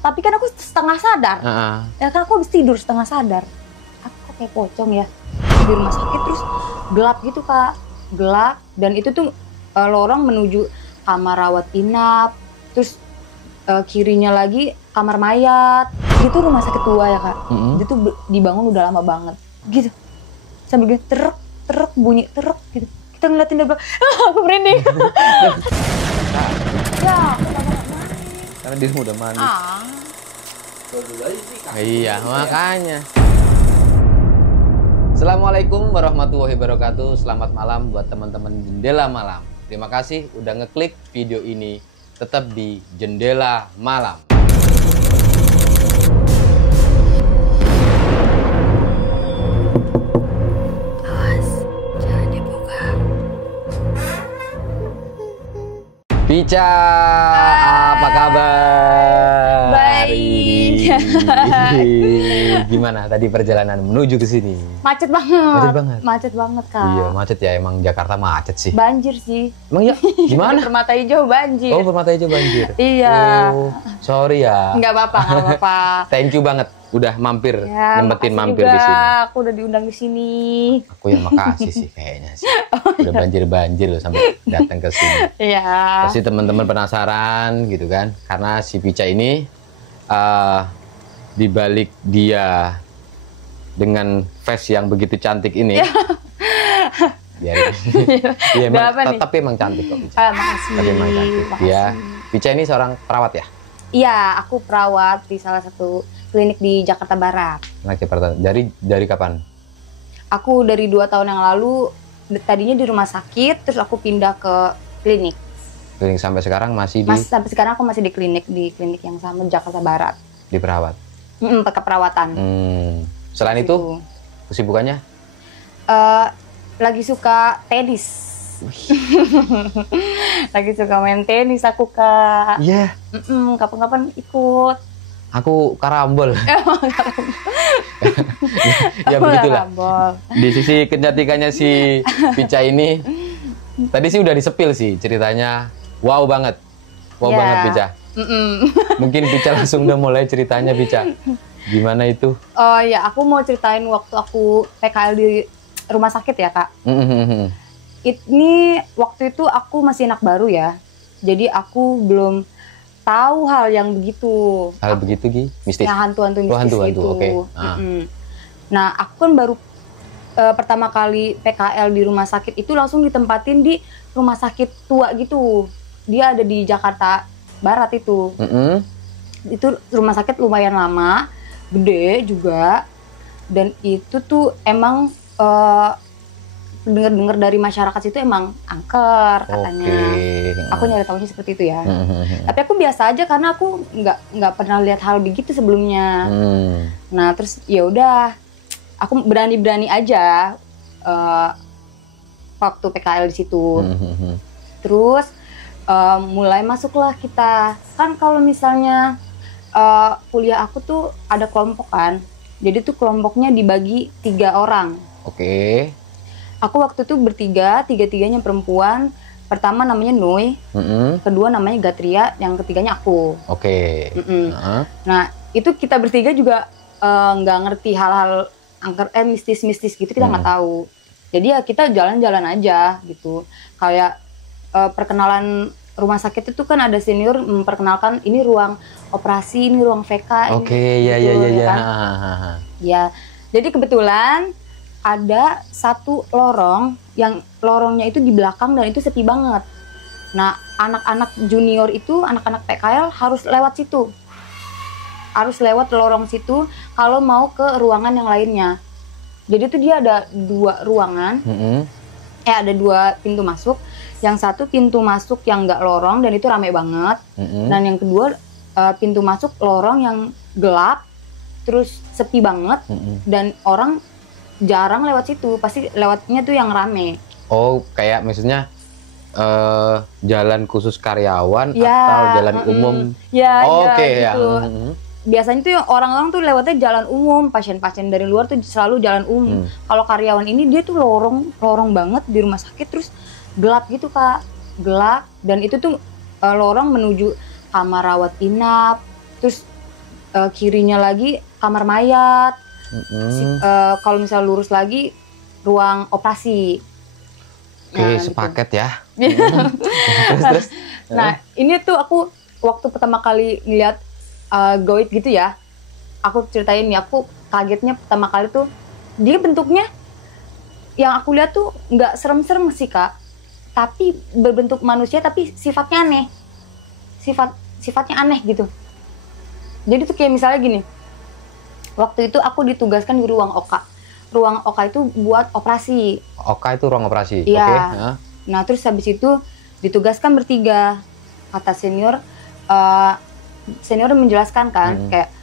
Tapi kan aku setengah sadar. Ya kan aku habis tidur setengah sadar. Aku kok kayak pocong ya di rumah sakit, terus gelap gitu Kak, gelap, dan itu tuh lorong menuju kamar rawat inap, terus kirinya lagi kamar mayat. Itu rumah sakit tua ya Kak. Itu dibangun udah lama banget gitu, sambil gitu terek terek bunyi terek gitu. Kita ngeliatin dia, aku merinding. Ya, aku kagak main. Karena dirimu udah manis. Iya, makanya. Assalamualaikum warahmatullahi wabarakatuh. Selamat malam buat teman-teman Jendela Malam. Terima kasih udah ngeklik video ini. Tetap di Jendela Malam. Pica, apa kabar? Baik. Gimana tadi perjalanan menuju ke sini? Macet banget. Macet banget. Macet banget Kak. Iya, macet ya, emang Jakarta macet sih. Banjir sih. Emang ya? Gimana? Permata Hijau banjir. Oh, Permata Hijau banjir. Iya. Oh, sorry ya. Nggak apa-apa, nggak apa-apa. Thank you banget udah mampir, Ya, nyempetin makasih mampir juga. di sini. Aku udah diundang di sini. Aku yang makasih sih kayaknya sih. Udah banjir-banjir loh sampai datang ke sini. Iya. Pasti teman-teman penasaran gitu kan, karena si Pica ini dibalik dia dengan face yang begitu cantik ini, ya, tapi emang cantik kok Pica. Makasih. Tapi emang cantik. Ya, Pica ini seorang perawat ya? Iya, aku perawat di salah satu klinik di Jakarta Barat. Nah, Jakarta. Dari kapan? Aku dari 2 tahun yang lalu, tadinya di rumah sakit, terus aku pindah ke klinik. Klinik sampai sekarang masih di? Sampai sekarang aku masih di klinik yang sama Jakarta Barat. Di perawat? Keperawatan. Selain itu, kesibukannya? Lagi suka tenis. Lagi suka main tenis aku Kak. Iya. Kapan-kapan ikut. Aku karambol. Ya Aku begitulah. karambol. Di sisi kecantikannya si Pica ini, tadi sih udah disepil sih ceritanya. Wow banget. Wow banget Pica. Mungkin Pica langsung udah mulai ceritanya Pica. Gimana itu? Oh ya, aku mau ceritain waktu aku PKL di rumah sakit ya Kak. Ini waktu itu aku masih anak baru ya. Jadi aku belum tahu hal yang begitu. Hal begitu Gi? Mistis? Yang hantu-hantu mistis hantu, gitu. Okay. Nah, aku kan baru pertama kali PKL di rumah sakit itu langsung ditempatin di rumah sakit tua gitu. Dia ada di Jakarta Barat itu. Itu rumah sakit lumayan lama, gede juga. Dan itu tuh emang dengar dari masyarakat situ emang angker katanya. Aku nyari tahunya seperti itu ya. Tapi aku biasa aja karena aku nggak pernah lihat hal begitu sebelumnya. Nah terus ya udah, aku berani aja waktu PKL di situ. Terus mulai masuklah kita. Kan kalau misalnya kuliah aku tuh ada kelompok kan. Jadi tuh kelompoknya dibagi 3 orang. Aku waktu itu bertiga, tiga-tiganya perempuan. Pertama namanya Nui, kedua namanya Gatria, yang ketiganya aku. Nah itu kita bertiga juga nggak ngerti hal-hal mistis-mistis gitu, kita nggak tahu. Jadi ya kita jalan-jalan aja gitu. Kayak perkenalan rumah sakit itu kan ada senior memperkenalkan ini ruang operasi, ini ruang VK. Ya, jadi kebetulan ada satu lorong yang lorongnya itu di belakang dan itu sepi banget. Nah, anak-anak junior itu, anak-anak PKL harus lewat situ. Harus lewat lorong situ kalau mau ke ruangan yang lainnya. Jadi itu dia ada 2 ruangan. Ada 2 pintu masuk. Yang satu pintu masuk yang nggak lorong dan itu rame banget. Dan yang kedua pintu masuk lorong yang gelap, terus sepi banget dan orang jarang lewat situ, pasti lewatnya tuh yang rame. Oh, kayak maksudnya jalan khusus karyawan atau jalan umum? Gitu. Biasanya tuh orang-orang tuh lewatnya jalan umum, pasien-pasien dari luar tuh selalu jalan umum. Kalau karyawan ini dia tuh lorong banget di rumah sakit, terus gelap gitu Kak, gelap, dan itu tuh lorong menuju kamar rawat inap, terus kirinya lagi kamar mayat. Mm-mm. Kalau misal lurus lagi ruang operasi. Oke, Nah, gitu. sepaket ya. Terus. Nah, ini tuh aku waktu pertama kali ngeliat goit gitu ya, aku ceritain nih, aku kagetnya pertama kali tuh dia bentuknya yang aku lihat tuh nggak serem-serem sih Kak, tapi berbentuk manusia tapi sifatnya aneh, sifatnya aneh gitu. Jadi tuh kayak misalnya gini, waktu itu aku ditugaskan di ruang OKA. Ruang OKA itu buat operasi. Oka itu ruang operasi. Iya. Oke. Nah terus habis itu ditugaskan bertiga. Kata senior menjelaskan kan, kayak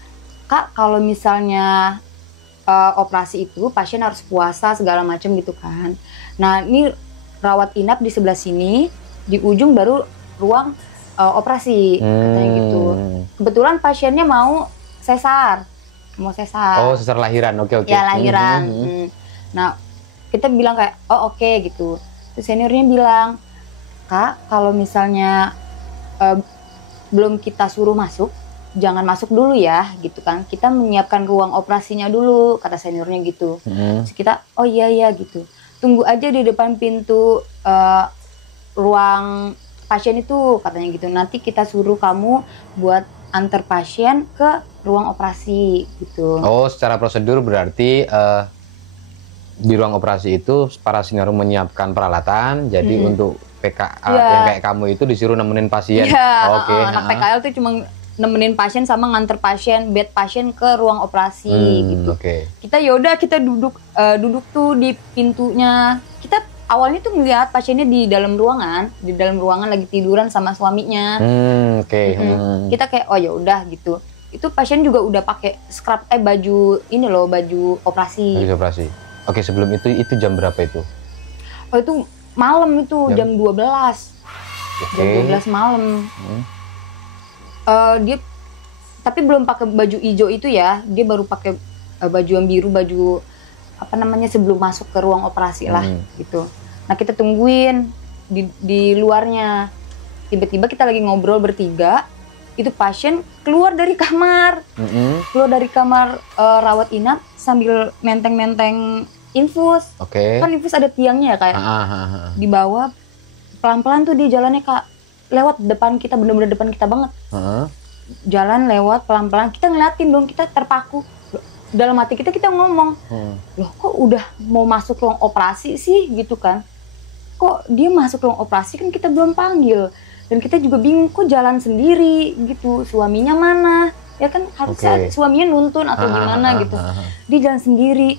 Kak kalau misalnya operasi itu pasien harus puasa segala macam gitu kan. Nah ini rawat inap di sebelah sini, di ujung baru ruang operasi, katanya gitu. Kebetulan pasiennya mau sesar. Oh, sesar lahiran. Oke. Ya lahiran. Nah kita bilang kayak oh oke gitu. Terus seniornya bilang, Kak kalau misalnya belum kita suruh masuk, jangan masuk dulu ya gitu kan, kita menyiapkan ruang operasinya dulu, kata seniornya gitu. Terus kita oh iya gitu, tunggu aja di depan pintu ruang pasien itu, katanya gitu, nanti kita suruh kamu buat antar pasien ke ruang operasi gitu. Oh, secara prosedur berarti di ruang operasi itu para senior menyiapkan peralatan, jadi untuk PKA yang kayak kamu itu disuruh nemenin pasien. Oke. Anak PKL tuh cuma nemenin pasien sama nganter pasien, bed pasien ke ruang operasi gitu. Kita yaudah kita duduk tuh di pintunya. Kita awalnya tuh ngeliat pasiennya di dalam ruangan lagi tiduran sama suaminya. Kita kayak oh ya udah gitu. Itu pasien juga udah pakai scrub baju ini loh, baju operasi. Baju operasi. Oke, sebelum itu jam berapa itu? Oh itu malam itu jam 12. Jam 12 malam. Dia tapi belum pakai baju hijau itu ya, dia baru pakai baju yang biru, baju apa namanya sebelum masuk ke ruang operasi lah gitu. Nah kita tungguin di luarnya, tiba-tiba kita lagi ngobrol bertiga, itu pasien keluar dari kamar, rawat inap sambil menteng-menteng infus. Kan infus ada tiangnya ya kayak di bawah, pelan-pelan tuh dia jalannya Kak, lewat depan kita, bener-bener depan kita banget. Jalan lewat pelan-pelan, kita ngeliatin dong, kita terpaku. Dalam hati kita ngomong, loh kok udah mau masuk ruang operasi sih gitu kan, kok dia masuk ruang operasi kan kita belum panggil, dan kita juga bingung kok jalan sendiri gitu, suaminya mana ya kan, harusnya suaminya nuntun atau gimana gitu. Dia jalan sendiri,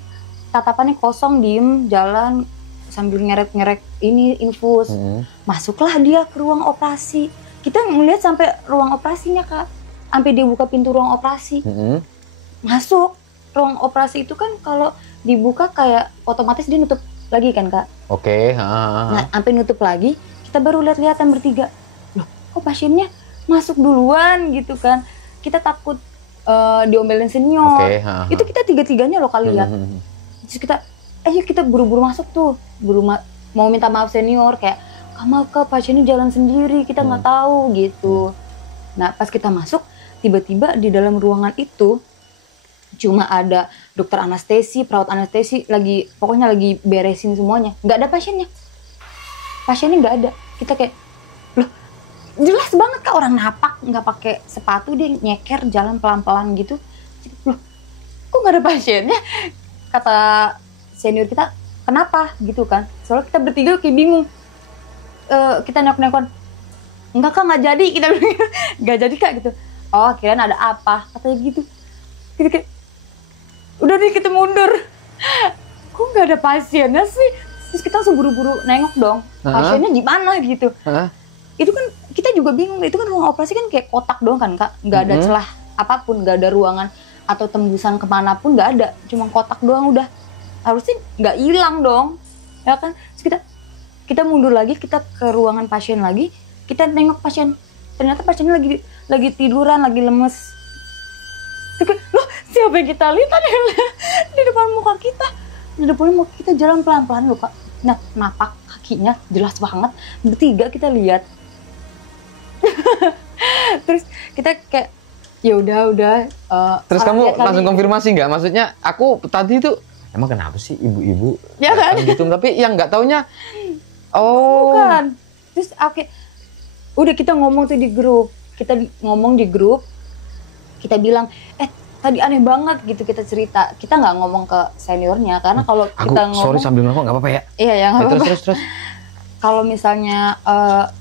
tatapannya kosong, diem jalan sambil ngeret-ngeret ini infus. Masuklah dia ke ruang operasi, kita ngeliat sampai ruang operasinya Kak, sampai dia buka pintu ruang operasi. Masuk ruang operasi itu kan kalau dibuka kayak otomatis dia nutup lagi kan Kak. Nah sampai nutup lagi, kita baru lihat-lihatan bertiga, loh kok pasiennya masuk duluan gitu kan. Kita takut diomelin senior. Itu kita tiga-tiganya loh kali lihat. Terus kita ayo kita buru-buru masuk tuh, mau minta maaf senior, kayak maaf Kak pasiennya jalan sendiri, kita nggak tahu gitu. Nah pas kita masuk, tiba-tiba di dalam ruangan itu cuma ada dokter anestesi, perawat anestesi, pokoknya lagi beresin semuanya, nggak ada pasiennya nggak ada. Kita kayak loh jelas banget Kak, orang napak nggak pakai sepatu, dia nyeker jalan pelan-pelan gitu. Loh kok nggak ada pasiennya, kata senior kita, kenapa gitu kan, soalnya kita bertiga kayak bingung. Kita nengok-nengok, enggak Kak nggak jadi, kita bilang nggak jadi Kak gitu. Oh kirain ada apa, katanya gitu. Kita kayak udah nih kita mundur, kok nggak ada pasiennya sih. Terus kita langsung buru-buru nengok dong, pasiennya di mana gitu. Itu kan kita juga bingung, itu kan ruang operasi kan kayak kotak doang kan Kak, nggak ada celah apapun, nggak ada ruangan atau tembusan kemanapun, nggak ada, cuma kotak doang udah. Harusnya nggak hilang dong, ya kan. Terus kita mundur lagi, kita ke ruangan pasien lagi, kita nengok pasien, ternyata pasiennya lagi tiduran, lagi lemes. Terus loh siapa yang kita lihat di depan muka kita, jalan pelan-pelan loh Kak. Nah napak kakinya jelas banget, bertiga kita lihat. Terus kita kayak ya udah. Terus salah kamu lihat kali. langsung konfirmasi nggak? Maksudnya aku tadi tuh emang kenapa sih ibu-ibu Ya kan? gitu, tapi yang nggak taunya oh Bukan. Terus oke, udah kita ngomong tuh di grup. Kita ngomong di grup. Kita bilang, tadi aneh banget gitu, kita cerita. Kita nggak ngomong ke seniornya karena kalau aku kita ngomong, sorry sambil ngomong nggak apa-apa ya. iya ya nggak apa-apa. Terus. Kalau misalnya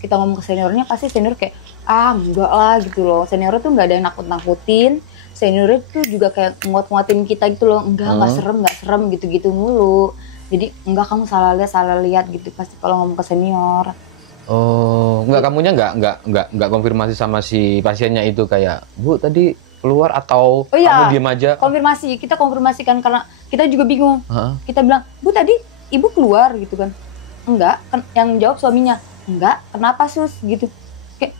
kita ngomong ke seniornya, pasti senior kayak enggak lah gitu loh. Senior tuh nggak ada yang nakut-nakutin. Senior tuh juga kayak nguat-nguatin kita gitu loh. Nggak serem gitu-gitu mulu. Jadi enggak, kamu salah lihat gitu pasti kalau ngomong ke senior. Oh, enggak, kamunya enggak konfirmasi sama si pasiennya itu kayak, Bu tadi keluar atau kamu diam aja? Konfirmasi, kita konfirmasikan karena kita juga bingung. Kita bilang, Bu tadi ibu keluar gitu kan? Enggak, yang jawab suaminya, enggak, kenapa sus gitu. Kayak,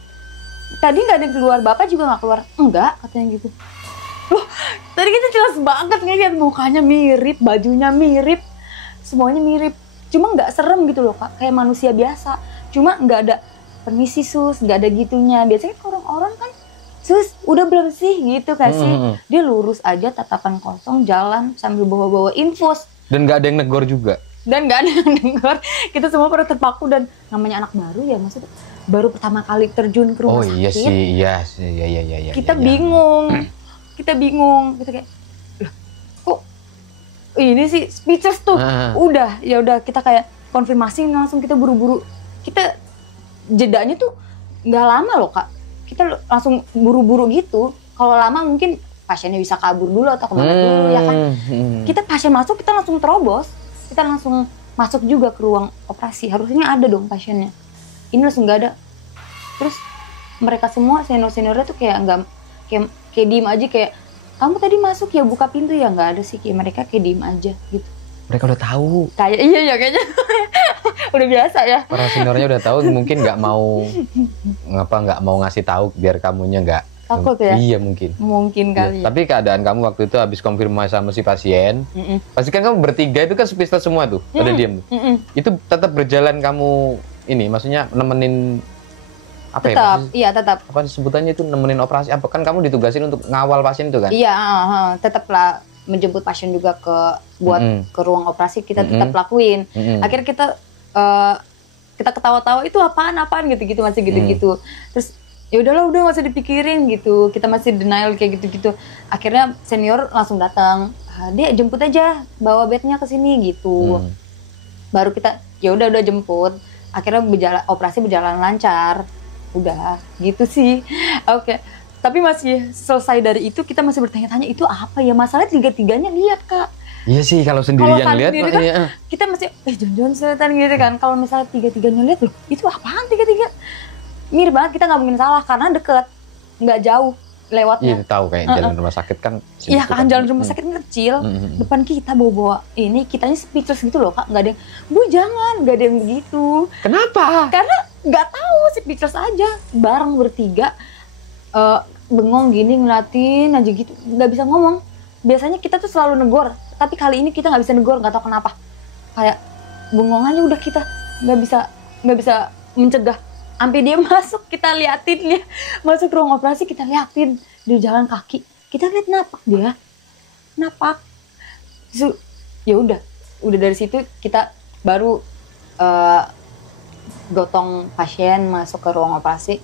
tadi nggak ada yang keluar, bapak juga nggak keluar, enggak katanya gitu. Loh, tadi kita jelas banget ngeliat mukanya mirip, bajunya mirip, semuanya mirip. Cuma nggak serem gitu loh Kak, kayak manusia biasa. Cuma nggak ada permisi sus, nggak ada gitunya. Biasanya orang-orang kan, sus udah belum sih gitu kan sih. Dia lurus aja, tatapan kosong, jalan sambil bawa-bawa infus. Dan nggak ada yang negor juga. Dan nggak ada yang negor. Kita semua pada terpaku dan namanya anak baru ya, maksudnya baru pertama kali terjun ke rumah sakit. Oh iya sih. Kita bingung. Kita kayak, loh, kok ini sih speechless tuh. Udah kita kayak konfirmasi langsung, kita buru-buru. Kita jedanya tuh nggak lama loh Kak. Kita langsung buru-buru gitu. Kalau lama mungkin pasiennya bisa kabur dulu atau kemana dulu ya kan. Kita pasien masuk, kita langsung terobos. Kita langsung masuk juga ke ruang operasi. Harusnya ada dong pasiennya. Ini langsung nggak ada. Terus mereka semua senior-seniornya tuh kayak nggak, kayak diem aja, kayak kamu tadi masuk ya buka pintu ya, nggak ada sih, kayak mereka kayak diem aja gitu. Mereka udah tahu. Kayak iya ya kayaknya udah biasa ya. Para seniornya udah tahu, mungkin nggak mau ngasih tahu biar kamunya nggak takut ya. Iya mungkin kali ya. Tapi keadaan kamu waktu itu habis konfirmasi sama si pasien, pasti kan kamu bertiga itu kan speechless semua tuh, pada diem. Itu tetap berjalan kamu ini, maksudnya nemenin apa tetap, ya? Iya tetap. Apa sebutannya itu, nemenin operasi? Apa kan kamu ditugasin untuk ngawal pasien itu kan? Iya, tetaplah menjemput pasien juga ke ruang operasi, kita tetap lakuin. Akhirnya kita ketawa-tawa, itu apaan gitu-gitu, masih gitu-gitu. Terus ya udahlah, udah nggak usah dipikirin gitu. Kita masih denial kayak gitu-gitu. Akhirnya senior langsung datang, dia jemput aja, bawa bednya ke sini gitu. Baru kita ya udah jemput. Akhirnya operasi berjalan lancar. Udah gitu sih. Oke. Tapi masih selesai dari itu, kita masih bertanya-tanya itu apa ya, masalahnya tiga-tiganya lihat Kak. Iya sih, kalau sendiri yang lihat kan, kita masih jangan-jangan setan gitu kan. Kalau misalnya tiga-tiganya lihat, loh itu apaan tiga-tiga? Mirip banget, kita nggak mungkin salah karena deket, nggak jauh lewatnya. Iya tahu, kayak jalan rumah sakit kan. Iya kan, jalan rumah sakit kecil, depan kita bawa ini, kitanya speechless gitu loh Kak, nggak ada yang, Bu jangan, nggak ada yang begitu. Kenapa? Karena nggak tahu, speechless aja, bareng bertiga, bengong gini ngeliatin aja gitu, nggak bisa ngomong. Biasanya kita tuh selalu negor, tapi kali ini kita nggak bisa negor, nggak tahu kenapa. Kayak bengong aja udah, kita nggak bisa mencegah. Sampai dia masuk, kita liatin dia masuk ruang operasi, kita liatin dia jalan kaki, kita lihat napak dia, ya udah dari situ kita baru gotong pasien masuk ke ruang operasi,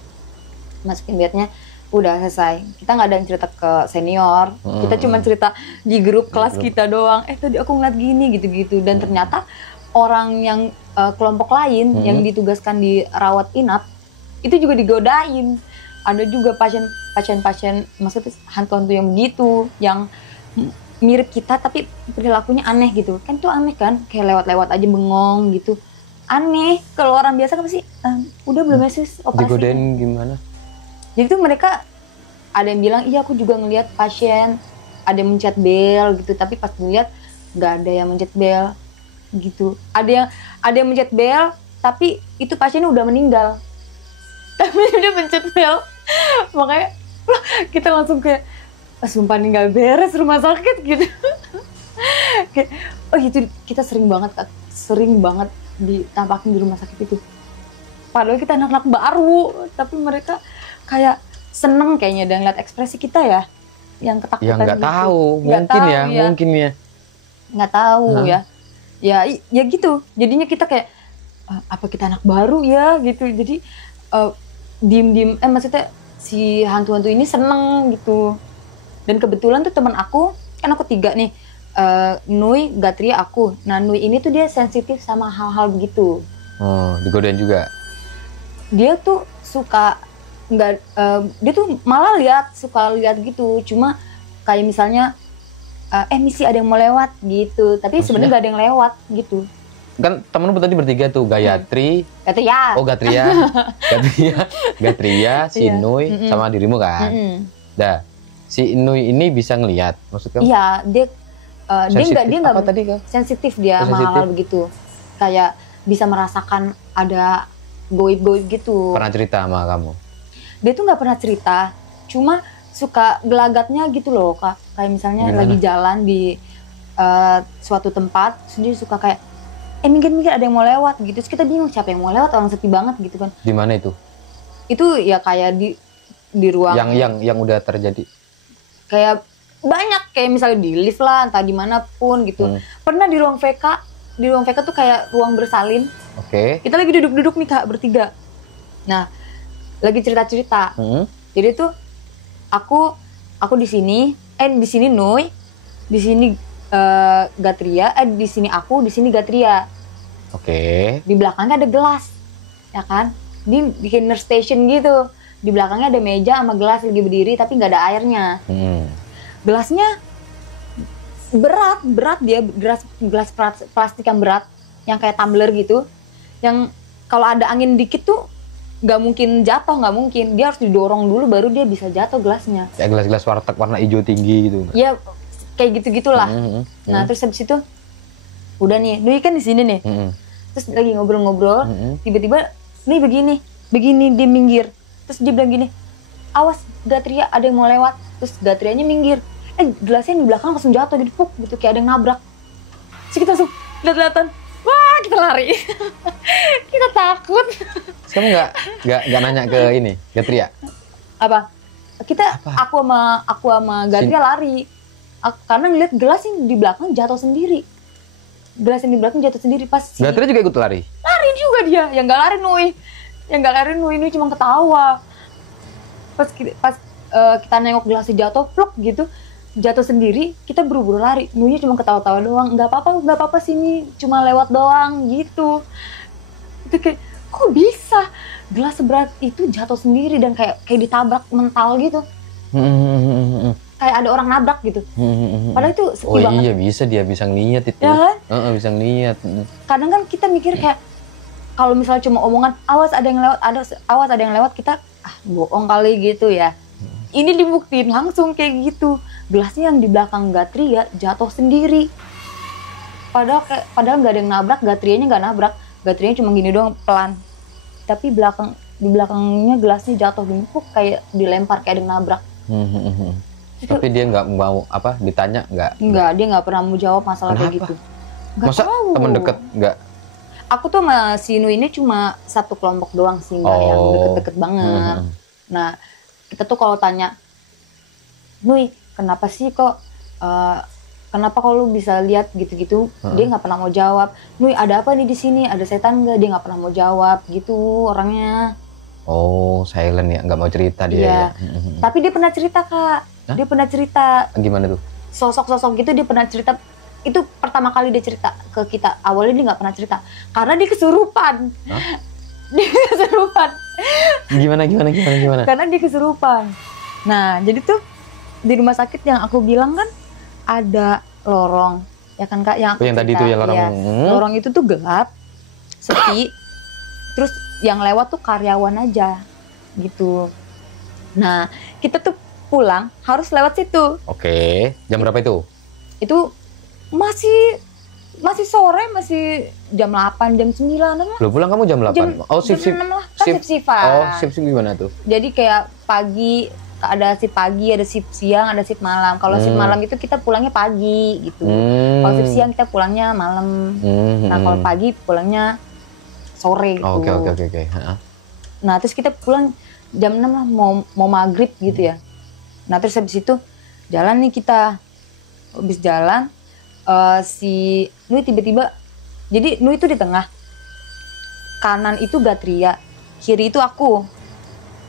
masukin bednya, udah selesai. Kita nggak ada yang cerita ke senior, kita cuma cerita di grup kelas kita doang. Tadi aku ngeliat gini gitu-gitu, dan ternyata orang yang kelompok lain yang ditugaskan di rawat inap itu juga digodain. Ada juga pasien-pasien maksudnya hantu-hantu yang begitu, yang mirip kita tapi perilakunya aneh gitu. Kan itu aneh kan, kayak lewat-lewat aja bengong gitu. Aneh. Kalau orang biasa kan pasti udah belum ya sis operasi. Digodain gimana? Jadi tuh mereka ada yang bilang, iya aku juga ngelihat pasien ada yang mencet bel gitu, tapi pas ngeliat nggak ada yang mencet bel gitu. Ada yang mencet bel, tapi itu pasiennya udah meninggal. Tapi dia mencet bel, makanya kita langsung kayak, sumpah nih nggak beres rumah sakit gitu. Kayak, gitu kita sering banget ditampakin di rumah sakit itu. Padahal kita anak-anak baru, tapi mereka kayak seneng kayaknya dan lihat ekspresi kita ya, yang Ya ketakutan nggak gitu. tahu, Nggak mungkin tahu ya, mungkin ya. Nggak tahu Hah? ya. Ya gitu. Jadinya kita kayak apa kita anak baru ya gitu. Jadi diem-diem maksudnya si hantu-hantu ini seneng gitu. Dan kebetulan tuh teman aku, kan aku 3 nih. Nui, Gatria, aku. Nah, Nui ini tuh dia sensitif sama hal-hal begitu. Oh, digodain juga. Dia tuh suka nggak dia tuh malah suka lihat gitu. Cuma kayak misalnya misi ada yang mau lewat gitu, tapi sebenarnya nggak ada yang lewat gitu. Kan temen lu tadi bertiga tuh, Gayatri, Gatria. oh Gatria, Gatria, si Iya. Nui, sama dirimu kan. Dah, si Nui ini bisa ngelihat, maksud kamu? Iya, dia Sensitif dia nggak apa tadi, Kak? sensitif dia Oh, sama hal-hal sensitif. begitu. Kayak bisa merasakan ada goib-goib gitu. Pernah cerita sama kamu? Dia tuh nggak pernah cerita, cuma suka gelagatnya gitu loh, Kak. Kayak misalnya Gimana? lagi jalan di suatu tempat, sendiri suka kayak minggir-minggir ada yang mau lewat gitu. Terus kita bingung siapa yang mau lewat, orang sepi banget gitu kan. Di mana itu? Itu ya kayak di ruang Yang udah terjadi. kayak banyak, kayak misalnya di lift lah, entah dimanapun gitu. Pernah di ruang VK, tuh kayak ruang bersalin. Oke. Kita lagi duduk-duduk nih Kak, bertiga. Nah, lagi cerita-cerita. Jadi tuh aku di sini Nui, di sini Gatria, di sini aku, di sini Gatria. Oke. Di belakangnya ada gelas, ya kan? Di dinner station gitu. Di belakangnya ada meja sama gelas lagi berdiri, tapi nggak ada airnya. Gelasnya berat dia, gelas plastik yang berat, yang kayak tumbler gitu, yang kalau ada angin dikit tuh nggak mungkin jatuh, nggak mungkin, dia harus didorong dulu baru dia bisa jatuh gelasnya. Ya gelas-gelas warteg warna hijau tinggi gitu. Ya kayak gitu-gitulah. Nah terus habis itu udah nih, Nui kan di sini nih, terus lagi ngobrol-ngobrol, tiba-tiba Nui begini dia minggir, terus dia bilang gini, awas Gatria ada yang mau lewat, terus Gatrianya minggir, gelasnya di belakang langsung jatuh gitu, puk gitu, kayak ada yang nabrak. Terus kita langsung lihat-lihatan, wah kita lari. Kita takut. Terus kamu nggak nanya ke ini Gatria? Apa? Aku sama Gatria lari. Karena ngeliat gelas yang di belakang jatuh sendiri. Gelas yang di belakang jatuh sendiri pas Gatria juga ikut lari? Lari juga dia. Yang nggak lari Nui cuma ketawa. Pas kita nengok gelasnya jatuh, pluk gitu, jatuh sendiri, kita buru-buru lari. Nui cuma ketawa-tawa doang. Nggak apa-apa sini, cuma lewat doang gitu. Itu kayak, kok bisa gelas seberat itu jatuh sendiri dan kayak ditabrak mental gitu. Kayak ada orang nabrak gitu. Padahal itu sepi banget. Oh iya, dia bisa ngeliat itu. Ya kan? Bisa ngeliat. Kadang kan kita mikir kayak kalau misalnya cuma omongan awas ada yang lewat, kita bohong kali gitu ya. Ini dibuktiin langsung kayak gitu. Gelasnya yang di belakang Gatria jatuh sendiri. Padahal nggak ada yang nabrak, Gatrianya nggak nabrak. Gatrianya cuma gini doang pelan. Tapi di belakangnya gelasnya jatuh gini, kayak dilempar, kayak ada yang nabrak. Tapi dia nggak mau ditanya nggak? Enggak, dia nggak pernah mau jawab masalah kayak Kenapa? gitu. Nggak Masa tahu. teman deket nggak? Aku tuh sama si Nui ini cuma satu kelompok doang sih, nggak yang deket-deket banget. Nah, kita tuh kalau tanya, Nui, kenapa sih kok, kenapa kalau lu bisa lihat gitu-gitu, dia nggak pernah mau jawab. Nui, ada apa nih di sini? Ada setan nggak? Dia nggak pernah mau jawab gitu orangnya. Oh, silent ya, nggak mau cerita dia. Iya. Ya. Tapi dia pernah cerita Kak. Hah? Dia pernah cerita. Gimana tuh? Sosok-sosok gitu dia pernah cerita. Itu pertama kali dia cerita ke kita. Awalnya dia nggak pernah cerita karena dia kesurupan. Hah? Dia kesurupan. Gimana? Karena dia kesurupan. Nah, jadi tuh di rumah sakit yang aku bilang kan ada lorong, ya kan Kak? Yang yang tadi cerita. tuh ya lorong. Iya. Lorong itu tuh gelap, sepi. Terus yang lewat tuh karyawan aja, gitu. Nah, kita tuh pulang harus lewat situ. Oke, jam berapa itu? Itu masih sore, masih jam 8, jam 9-an lah. Lo pulang kamu jam 8? Jam 6 lah, kan shift-shiftan. Oh, shift gimana tuh? Jadi kayak pagi, ada shift pagi, ada shift siang, ada shift malam. Kalau shift malam itu kita pulangnya pagi gitu. Kalau shift siang kita pulangnya malam. Nah, kalau pagi pulangnya sore gitu. Oke. Nah, terus kita pulang jam 6 lah, mau maghrib gitu ya. Nah terus habis itu jalan nih kita. Habis jalan si Nui tiba-tiba, jadi Nui itu di tengah, kanan itu Gatria, kiri itu aku.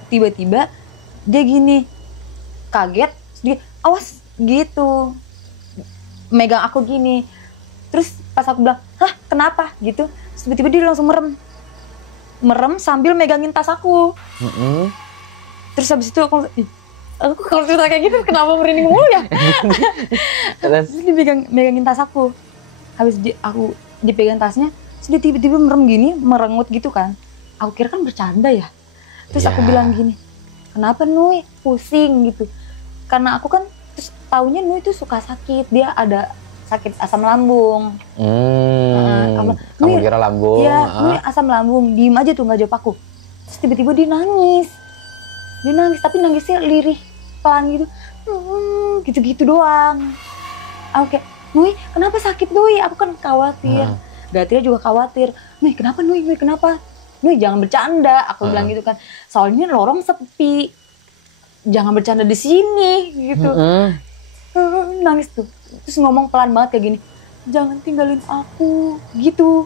Tiba-tiba dia gini, kaget, dia awas gitu, megang aku gini. Terus pas aku bilang, hah kenapa gitu, terus tiba-tiba dia langsung merem sambil megangin tas aku. Terus habis itu aku kalau cerita kayak gitu kenapa merinding mulu ya. Terus dia megangin tas aku. Habis aku dipegang tasnya, terus dia tiba-tiba merem gini, merengut gitu kan. Aku kira kan bercanda ya. Terus aku bilang gini, kenapa Nui pusing gitu. Karena aku kan terus taunya Nui itu suka sakit, dia ada sakit asam lambung. Kamu kira lambung? Iya, Nui asam lambung, diem aja tuh nggak jawab aku. Terus tiba-tiba dia nangis, tapi nangisnya lirih, pelan gitu, gitu-gitu doang. Aku kayak, Nui kenapa sakit Nui? Aku kan khawatir. Gatria juga khawatir. Nui kenapa Nui? Nui kenapa? Nui jangan bercanda, aku bilang gitu kan. Soalnya lorong sepi, jangan bercanda di sini gitu. Nangis tuh, terus ngomong pelan banget kayak gini, jangan tinggalin aku gitu.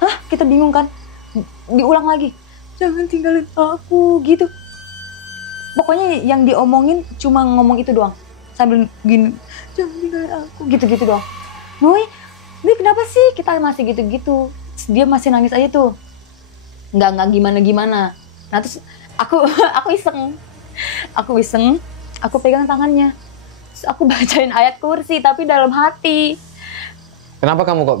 Hah, kita bingung kan? Diulang lagi, jangan tinggalin aku gitu. Pokoknya yang diomongin cuma ngomong itu doang, sambil gini, jangan tinggalin aku gitu-gitu doang. Nui kenapa sih? Kita masih gitu-gitu. Dia masih nangis aja tuh, nggak gimana-gimana. Nah terus aku iseng, aku pegang tangannya, terus aku bacain ayat kursi tapi dalam hati. Kenapa kamu kok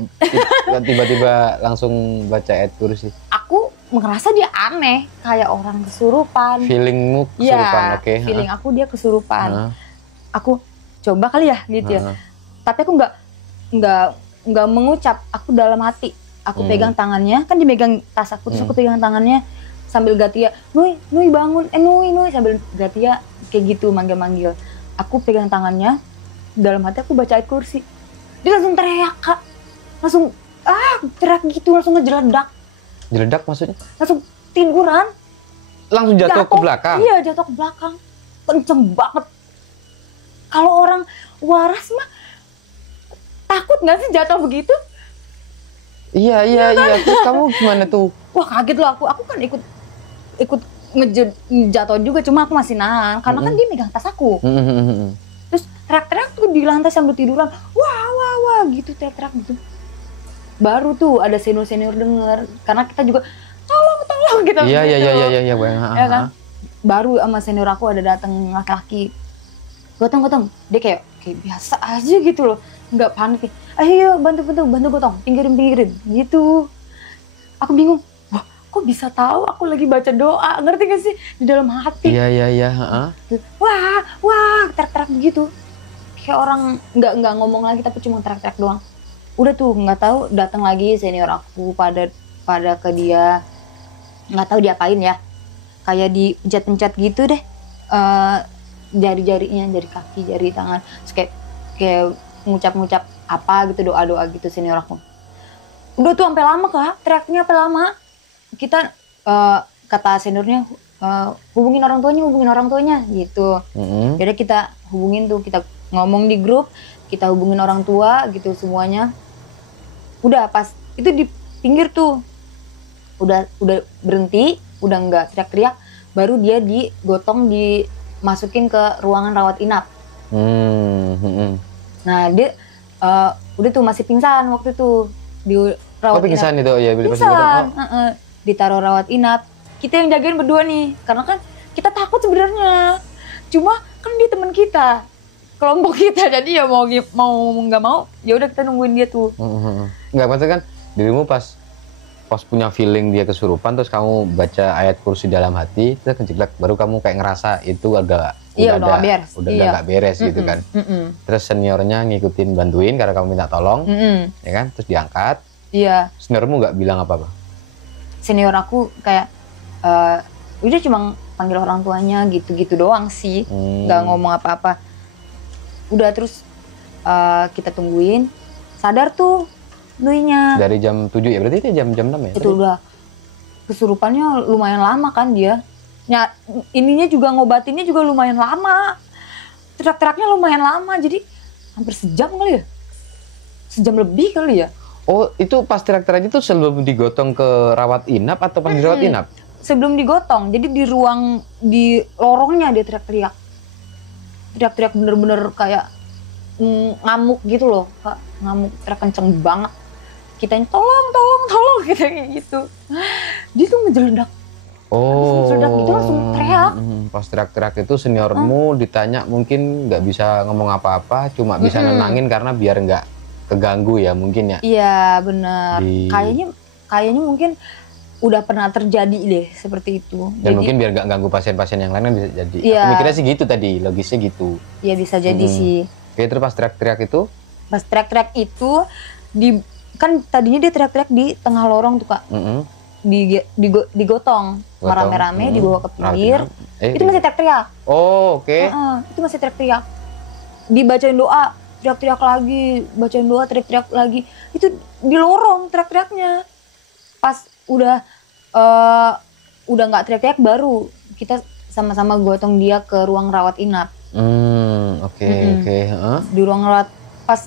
tiba-tiba langsung baca ayat kursi? Aku ngerasa dia aneh, kayak orang kesurupan. Feelingmu kesurupan, ya, oke. Feeling aku dia kesurupan. Aku coba kali ya gitu ya. Tapi aku nggak mengucap, aku dalam hati. Aku pegang tangannya, kan dia megang tas aku, terus aku pegang tangannya sambil Gatria, Nui bangun, Nui sambil Gatria kayak gitu manggil-manggil. Aku pegang tangannya, dalam hati aku baca ayat kursi. Dia langsung teriak Kak, langsung teriak gitu, langsung ngejeledak. Jeledak maksudnya? Langsung tiduran. Langsung jatuh ke belakang? Iya jatuh ke belakang, kenceng banget. Kalau orang waras mah takut nggak sih jatuh begitu? Iya. Terus kamu gimana tuh? Wah kaget loh aku kan ikut jatuh juga, cuma aku masih nahan karena kan dia megang tas aku. Terus teriak-teriak tuh di lantai sambil tiduran, wah gitu, teriak-teriak gitu. Baru tuh ada senior denger, karena kita juga tolong gitu. Iya. Ya kan? Baru sama senior aku ada datang laki-laki, gotong, dia kayak biasa aja gitu loh, nggak panik. Ayo bantu gotong, pinggirin gitu. Aku bingung, wah kok bisa tahu aku lagi baca doa, ngerti gak sih, di dalam hati. Iya. Wah teriak-teriak begitu, kayak orang nggak ngomong lagi tapi cuma teriak-teriak doang. Udah tuh nggak tahu datang lagi senior aku pada ke dia, nggak tahu diapain ya, kayak dipencet-pencet gitu deh, jari-jarinya, jari kaki, jari tangan, terus kayak ngucap apa gitu, doa gitu senior aku. Udah tuh sampai lama Kak, teriaknya sampai lama. Kita kata seniornya hubungin orang tuanya gitu. Jadi kita hubungin tuh, kita ngomong di grup, kita hubungin orang tua gitu semuanya. Udah pas itu di pinggir tuh udah berhenti, udah nggak teriak-teriak, baru dia digotong dimasukin ke ruangan rawat inap. Nah dia udah tuh masih pingsan waktu itu di rawat inap. Pingsan itu ya? Pingsan, ditaruh rawat inap. Kita yang jagain berdua nih, karena kan kita takut sebenarnya. Cuma kan dia teman kita, kelompok kita, jadi ya mau nggak mau, ya udah kita nungguin dia tuh. Nggak, maksudnya kan dirimu pas punya feeling dia kesurupan, terus kamu baca ayat kursi dalam hati, terus kejeglek, baru kamu kayak ngerasa itu udah nggak beres gitu kan. Terus seniornya ngikutin, bantuin karena kamu minta tolong, ya kan, terus diangkat. Iya. Seniormu nggak bilang apa-apa? Senior aku kayak udah cuma panggil orang tuanya gitu doang sih, nggak ngomong apa-apa. Udah terus kita tungguin, sadar tuh Nuinya. Dari jam 7 ya, berarti itu jam 6 ya? Itu udah kesurupannya lumayan lama kan dia. ininya juga ngobatinnya juga lumayan lama. Teriak-teriaknya lumayan lama, jadi hampir sejam kali ya. Sejam lebih kali ya. Oh, itu pas teriak-teriak itu sebelum digotong ke rawat inap atau pas dirawat inap? Sebelum digotong, jadi di lorongnya dia teriak-teriak. Teriak-teriak bener-bener kayak ngamuk gitu loh, Kak. Ngamuk, teriak kenceng banget. Kitanya tolong kita kayak gitu. Dia tuh ngejeledak. Oh, ngejeledak gitu langsung teriak. Pas teriak-teriak itu seniormu ditanya mungkin nggak bisa ngomong apa-apa, cuma bisa nenangin karena biar nggak keganggu ya mungkin ya. Iya benar. Kayaknya mungkin udah pernah terjadi deh seperti itu. Dan jadi, mungkin biar nggak ganggu pasien-pasien yang lain kan bisa jadi. Iya. Aku mikirnya sih gitu tadi, logisnya gitu. Iya bisa jadi sih. Oke, terus pas teriak-teriak itu? Pas teriak-teriak itu kan tadinya dia teriak-teriak di tengah lorong tuh Kak. Digotong rame-rame dibawa ke pinggir. Itu masih teriak-teriak. Oh, oke. Itu masih teriak-teriak. Dibacain doa, teriak-teriak lagi, bacain doa, teriak-teriak lagi. Itu di lorong teriak-teriaknya. Pas udah nggak teriak-teriak baru kita sama-sama gotong dia ke ruang rawat inap. Oke. Di ruang rawat pas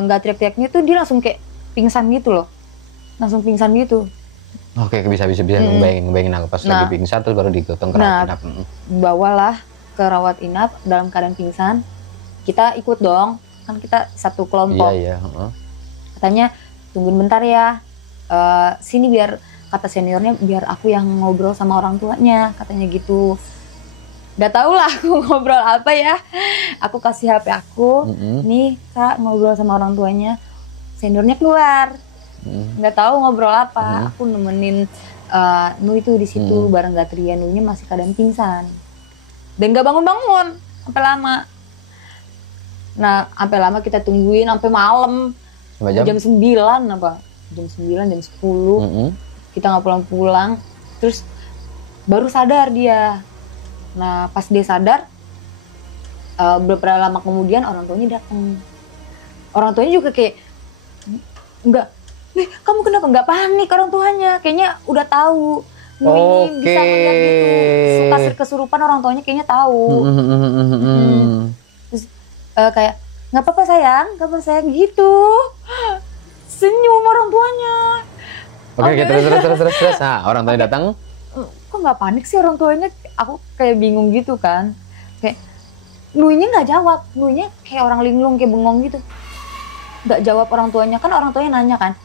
nggak teriak-teriaknya tuh dia langsung kayak pingsan gitu loh. Langsung pingsan gitu. Oke, bisa ngebayangin aku pas lagi pingsan terus baru digotong ke rawat inap. Bawalah ke rawat inap dalam keadaan pingsan. Kita ikut dong, kan kita satu kelompok. Iya. Katanya tungguin bentar ya. Sini biar kata seniornya biar aku yang ngobrol sama orang tuanya, katanya gitu. Udah tau lah aku ngobrol apa ya. Aku kasih HP aku, nih Kak ngobrol sama orang tuanya. Seniornya keluar, nggak tahu ngobrol apa. Aku nemenin Nu itu di situ bareng Gatria. Nunya masih keadaan pingsan dan nggak bangun-bangun sampai lama. Nah sampai lama kita tungguin sampai malam. Jam 9 apa? Jam 9, jam 10. Kita nggak pulang-pulang. Terus baru sadar dia. Nah pas dia sadar, beberapa lama kemudian orang tuanya datang. Orang tuanya juga kayak enggak, kamu kenapa nggak panik? Orang tuanya kayaknya udah tahu. Ini bisa ngeliat gitu. Suka kesurupan orang tuanya kayaknya tahu. Terus kayak nggak apa-apa sayang, gitu. Senyum orang tuanya. Oke, terus. Nah, orang tuanya datang. Kok nggak panik sih orang tuanya? Aku kayak bingung gitu kan. Kayak Nuinya nggak jawab. Nuinya kayak orang linglung, kayak bengong gitu. Nggak jawab orang tuanya. Kan orang tuanya nanya kan.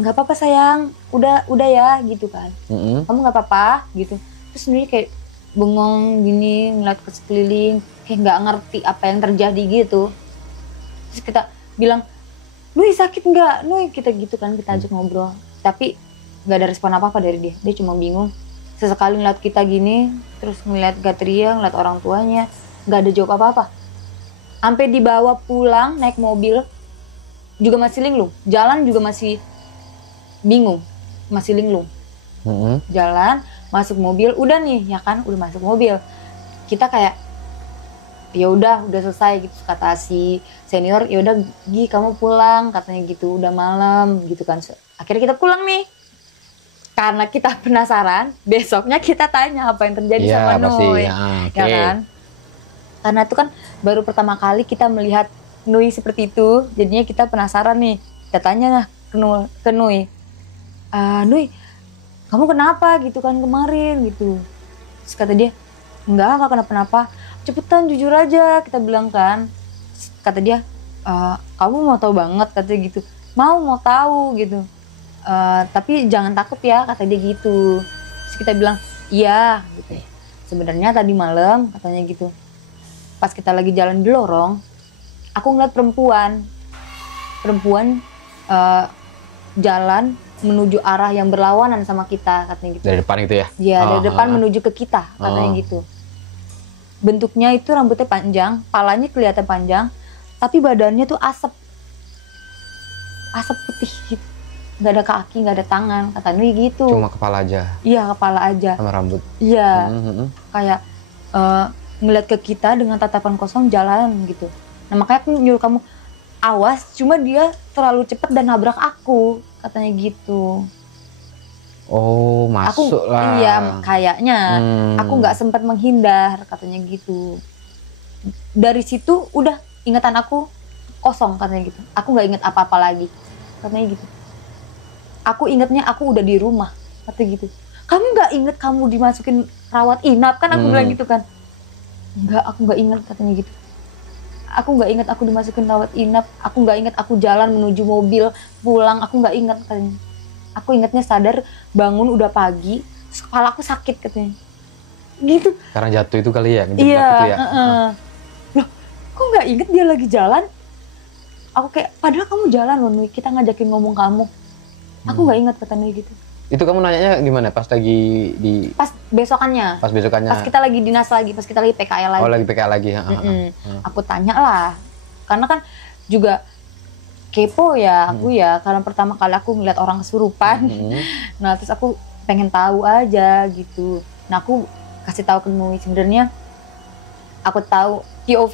Nggak apa-apa sayang. Udah ya gitu kan. Kamu nggak apa-apa gitu. Terus Nui kayak bengong gini ngeliat ke sekeliling. Kayak nggak ngerti apa yang terjadi gitu. Terus kita bilang, Nui sakit nggak? Nui kita gitu kan, kita ajak ngobrol. Tapi nggak ada respon apa-apa dari dia. Dia cuma bingung. Sesekali ngeliat kita gini, terus ngeliat Gatria, ngeliat orang tuanya, nggak ada jawab apa-apa. Sampai dibawa pulang naik mobil, juga masih linglung. Jalan juga masih bingung, masih linglung. Jalan, masuk mobil, udah nih, ya kan, udah masuk mobil. Kita kayak ya udah selesai gitu, kata si senior. Ya udah Gi kamu pulang, katanya gitu, udah malam gitu kan. Akhirnya kita pulang nih, karena kita penasaran. Besoknya kita tanya apa yang terjadi sama Nui, ya kan, karena itu kan baru pertama kali kita melihat Nui seperti itu. Jadinya kita penasaran nih, kita tanya lah ke Nui, Nui kamu kenapa gitu kan kemarin gitu. Terus kata dia, enggak kenapa-napa, cepetan jujur aja, kita bilang kan. Kata dia, kamu mau tahu banget, katanya gitu. Mau tahu gitu, tapi jangan takut ya, kata dia gitu. Terus kita bilang iya gitu. Sebenarnya tadi malam, katanya gitu, pas kita lagi jalan di lorong, aku ngeliat perempuan jalan menuju arah yang berlawanan sama kita, katanya gitu. Dari depan itu ya? Iya, dari depan menuju ke kita, katanya gitu. Bentuknya itu rambutnya panjang, palanya kelihatan panjang, tapi badannya tuh asap putih gitu. Nggak ada kaki, nggak ada tangan, kata Nui gitu. Cuma kepala aja? Iya, kepala aja. Sama rambut? Iya, kayak ngeliat ke kita dengan tatapan kosong, jalan gitu. Nah makanya aku nyuruh kamu awas, cuma dia terlalu cepat dan nabrak aku, katanya gitu. Oh, masuk lah. Iya, kayaknya. Aku nggak sempat menghindar, katanya gitu. Dari situ udah ingatan aku kosong, katanya gitu. Aku nggak inget apa-apa lagi, katanya gitu. Aku ingetnya aku udah di rumah, katanya gitu. Kamu nggak inget kamu dimasukin rawat inap kan? Aku bilang gitu kan. Enggak, aku nggak inget, katanya gitu. Aku nggak inget aku dimasukin rawat inap. Aku nggak inget aku jalan menuju mobil pulang. Aku nggak inget, katanya. Aku ingetnya sadar bangun udah pagi, terus kepala aku sakit, katanya. Gitu. Karena jatuh itu kali ya, Iya. itu ya. Loh, kok nggak inget dia lagi jalan? Aku kayak, padahal kamu jalan loh, Nui. Kita ngajakin ngomong kamu. Aku nggak inget, katanya gitu. Itu kamu nanyanya gimana? Pas lagi di... Pas besokannya. Pas besokannya. Pas kita lagi dinas lagi, pas kita lagi PKL lagi. Oh, lagi PKL lagi. Aku tanya lah, karena kan juga kepo ya aku ya, karena pertama kali aku ngeliat orang kesurupan. Nah terus aku pengen tahu aja gitu. Nah aku kasih tahu ke Nui, sebenarnya aku tahu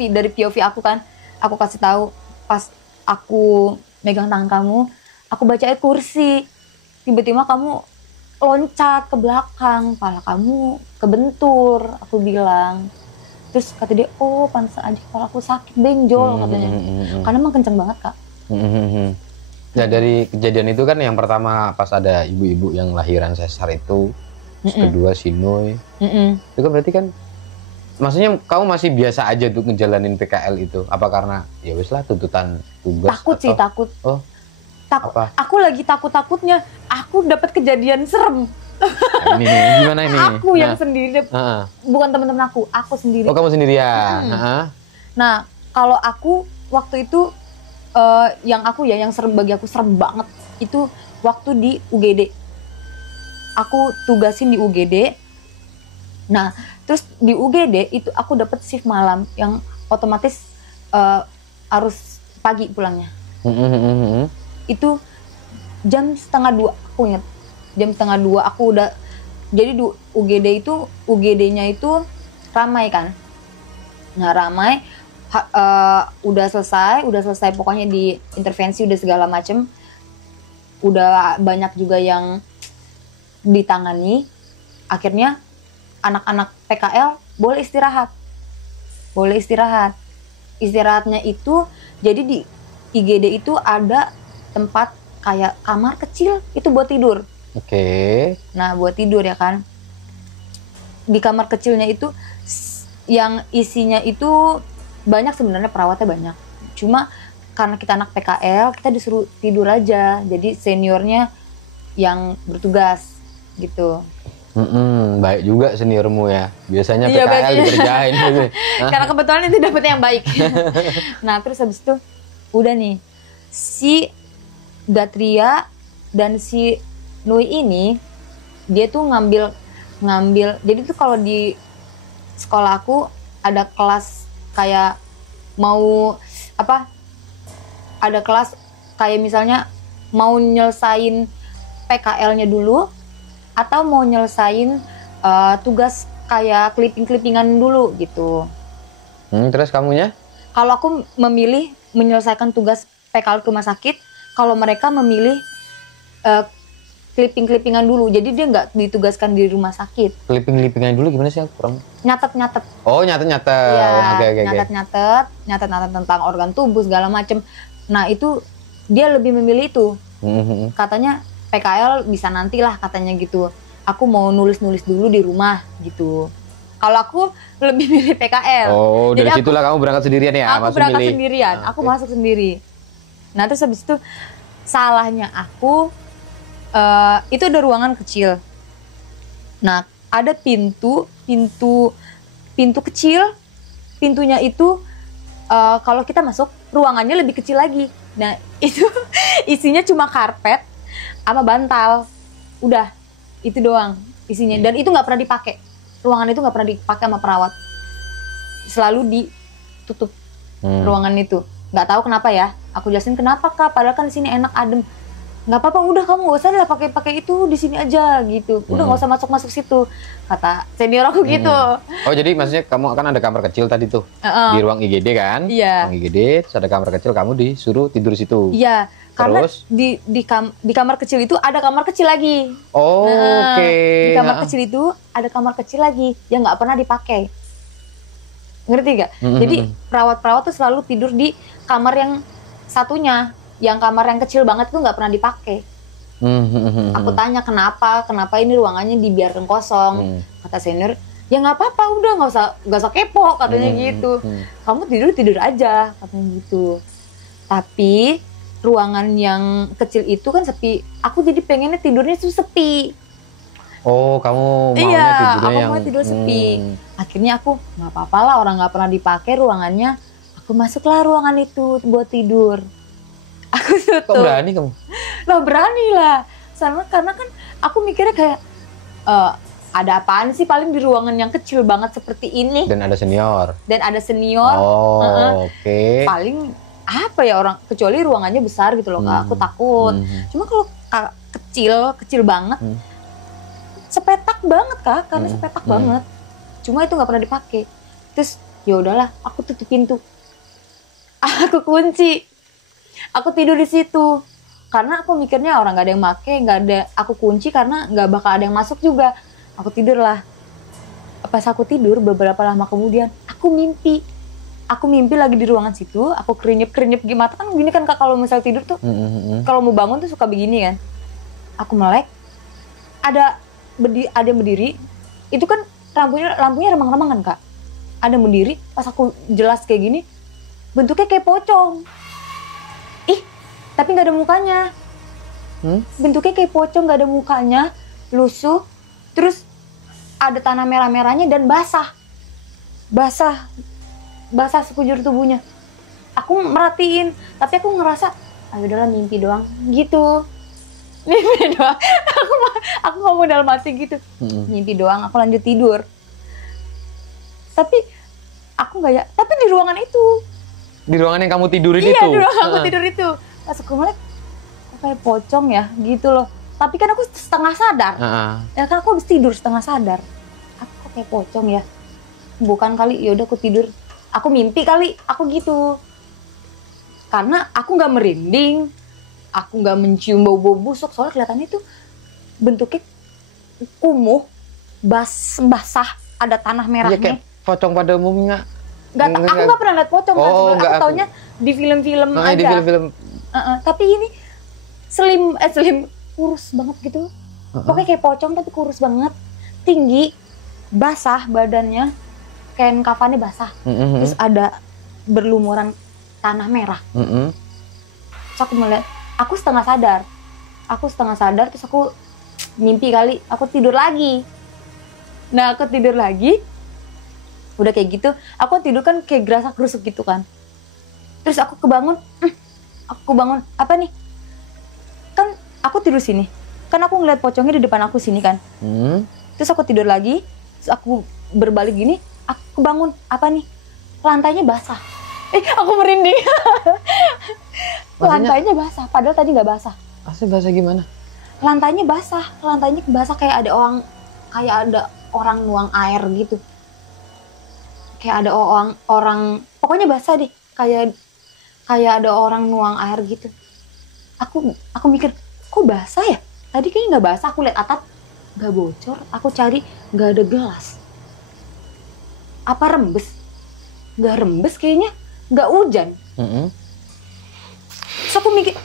dari POV aku kan, aku kasih tahu pas aku megang tangan kamu, aku baca ayat kursi, tiba-tiba kamu loncat ke belakang, kepala kamu kebentur, aku bilang. Terus kata dia, oh pantas aja kalau aku sakit benjol, katanya. Karena emang kenceng banget, Kak. Nah dari kejadian itu kan yang pertama pas ada ibu-ibu yang lahiran sesar itu, terus kedua si Nui, itu kan berarti kan, maksudnya kamu masih biasa aja tuh ngejalanin PKL itu? Apa karena ya wis lah tuntutan tugas? Takut atau... sih, takut. Oh, apa? Aku lagi takut-takutnya, aku dapat kejadian serem. Nah, ini gimana ini? Aku yang sendiri, bukan teman-teman aku sendiri. Oh kamu sendirian? Nah kalau aku waktu itu yang serem bagi aku, serem banget itu waktu di UGD. Aku tugasin di UGD. Nah terus di UGD itu aku dapat shift malam yang otomatis harus pagi pulangnya. Itu jam 1:30 aku ingat. Jam 1:30 aku udah, jadi di UGD itu, UGD-nya itu ramai kan. Nah ramai, udah selesai pokoknya di intervensi udah segala macem, udah banyak juga yang ditangani. Akhirnya anak-anak PKL boleh istirahat. Istirahatnya itu jadi di IGD itu ada tempat kayak kamar kecil itu buat tidur. Oke. Nah buat tidur ya kan. Di kamar kecilnya itu yang isinya itu banyak, sebenarnya perawatnya banyak. Cuma karena kita anak PKL, kita disuruh tidur aja. Jadi seniornya yang bertugas gitu. Baik juga seniormu ya. Biasanya PKL dikerjain gitu. Karena kebetulan itu dapet yang baik. Nah terus habis itu udah nih, si Gatria dan si Nui ini, dia tuh ngambil. Jadi tuh kalau di sekolah aku ada kelas kayak mau apa? Ada kelas kayak misalnya mau nyelesain PKL-nya dulu atau mau nyelesain tugas kayak clipping-clippingan dulu gitu. Terus kamunya? Kalau aku memilih menyelesaikan tugas PKL ke rumah sakit, kalau mereka memilih clipping-clippingan dulu. Jadi dia nggak ditugaskan di rumah sakit. Clipping-clippingan dulu gimana sih, aku kurang? Nyatet-nyatet. Oh, nyatet-nyatet. Iya, Oke. nyatet-nyatet tentang organ tubuh segala macem. Nah, itu dia lebih memilih itu. Katanya PKL bisa nantilah, katanya gitu. Aku mau nulis-nulis dulu di rumah gitu. Kalau aku lebih milih PKL. Oh, dari situlah kamu berangkat sendirian ya? Aku berangkat sendirian, aku masuk sendiri. Nah, terus habis itu salahnya aku, itu ada ruangan kecil. Nah, ada pintu kecil. Pintunya itu kalau kita masuk, ruangannya lebih kecil lagi. Nah, itu isinya cuma karpet sama bantal. Udah, itu doang isinya. Dan itu nggak pernah dipakai. Ruangan itu nggak pernah dipakai sama perawat. Selalu ditutup ruangan itu. Nggak tahu kenapa ya. Aku jelasin kenapa, Kak, padahal kan di sini enak, adem. nggak apa-apa, udah kamu nggak usah lah pakai itu di sini aja gitu, udah nggak usah masuk situ, kata senior aku gitu. Oh jadi maksudnya kamu kan ada kamar kecil tadi tuh di ruang IGD kan? Iya. Ruang IGD, terus ada kamar kecil, kamu disuruh tidur di situ. Iya. Karena terus di kamar kecil itu ada kamar kecil lagi. Oh, oke. Di kamar kecil itu ada kamar kecil lagi yang nggak pernah dipakai. Ngerti gak? Jadi perawat-perawat tuh selalu tidur di kamar yang satunya, yang kamar yang kecil banget tuh nggak pernah dipakai. Aku tanya kenapa ini ruangannya dibiarkan kosong. Kata senior, ya nggak apa-apa, udah nggak usah kepo, katanya gitu. Kamu tidur aja, katanya gitu. Tapi ruangan yang kecil itu kan sepi. Aku jadi pengennya tidurnya tuh sepi. Oh, kamu maunya tidurnya aku mau tidur sepi. Akhirnya aku nggak apa-apa lah, orang nggak pernah dipakai ruangannya. Aku masuklah ruangan itu buat tidur. Aku tutup. Kok berani kamu? Lah berani lah. Karena kan aku mikirnya kayak ada apaan sih paling di ruangan yang kecil banget seperti ini. Dan ada senior. Oh, oke. Paling apa ya orang, kecuali ruangannya besar gitu loh Kak. Aku takut. Cuma kalau kecil banget. Sepetak banget Kak, karena sepetak banget. Cuma itu nggak pernah dipakai. Terus ya udahlah, aku tutup pintu. Aku kunci. Aku tidur di situ. Karena aku mikirnya orang nggak ada yang make, nggak ada. Aku kunci karena nggak bakal ada yang masuk juga. Aku tidur lah. Pas aku tidur beberapa lama kemudian, aku mimpi. Aku mimpi lagi di ruangan situ. Aku kerenyep gimana kan gini kan Kak, kalau misalnya tidur tuh, kalau mau bangun tuh suka begini kan. Aku melek. Ada yang berdiri. Itu kan lampunya remang-remang kan Kak. Ada yang berdiri. Pas aku jelas kayak gini, bentuknya kayak pocong. Tapi nggak ada mukanya. Bentuknya kayak pocong, nggak ada mukanya, lusuh, terus ada tanah merah-merahnya dan basah sekujur tubuhnya. Aku merhatiin, tapi aku ngerasa, ayo udahlah mimpi doang, gitu. Mimpi doang. Aku ngomong dalam hati gitu, mimpi doang. Aku lanjut tidur. Tapi aku nggak ya. Tapi di ruangan itu. Di ruangan yang kamu tidurin itu. Iya, di ruangan aku tidur itu. Pas aku ngeliat, kayak pocong ya gitu loh. Tapi kan aku setengah sadar. Ya kan aku habis tidur setengah sadar. Aku kayak pocong ya. Bukan kali, ya udah aku tidur. Aku mimpi kali, aku gitu. Karena aku nggak merinding, aku nggak mencium bau-bau busuk. Soalnya kelihatannya itu bentuknya kumuh, basah, ada tanah merahnya. Iya kayak pocong pada umumnya. Aku nggak pernah lihat pocong kan. Aku taunya di film-film aja. Di film-film. Tapi ini slim kurus banget gitu. Pokoknya kayak pocong tapi kurus banget, tinggi, basah badannya, kain kafannya basah. Terus ada berlumuran tanah merah. Terus aku melihat, aku setengah sadar, terus aku mimpi kali, aku tidur lagi. Nah aku tidur lagi, udah kayak gitu, aku tidur kan kayak gerasak-gerusuk gitu kan. Terus aku kebangun, apa nih? Kan aku tidur sini, kan aku ngeliat pocongnya di depan aku sini kan. Terus aku tidur lagi, terus aku berbalik gini, aku kebangun, apa nih? Lantainya basah. Aku merinding. Lantainya basah, padahal tadi nggak basah. Asli basah gimana? Lantainya basah kayak ada orang nuang air gitu. Kayak ada orang pokoknya basah deh, kayak ada orang nuang air gitu. Aku mikir, kok basah ya? Tadi kayaknya nggak basah. Aku lihat atap nggak bocor. Aku cari nggak ada gelas. Apa rembes? Nggak rembes kayaknya. Nggak hujan. Terus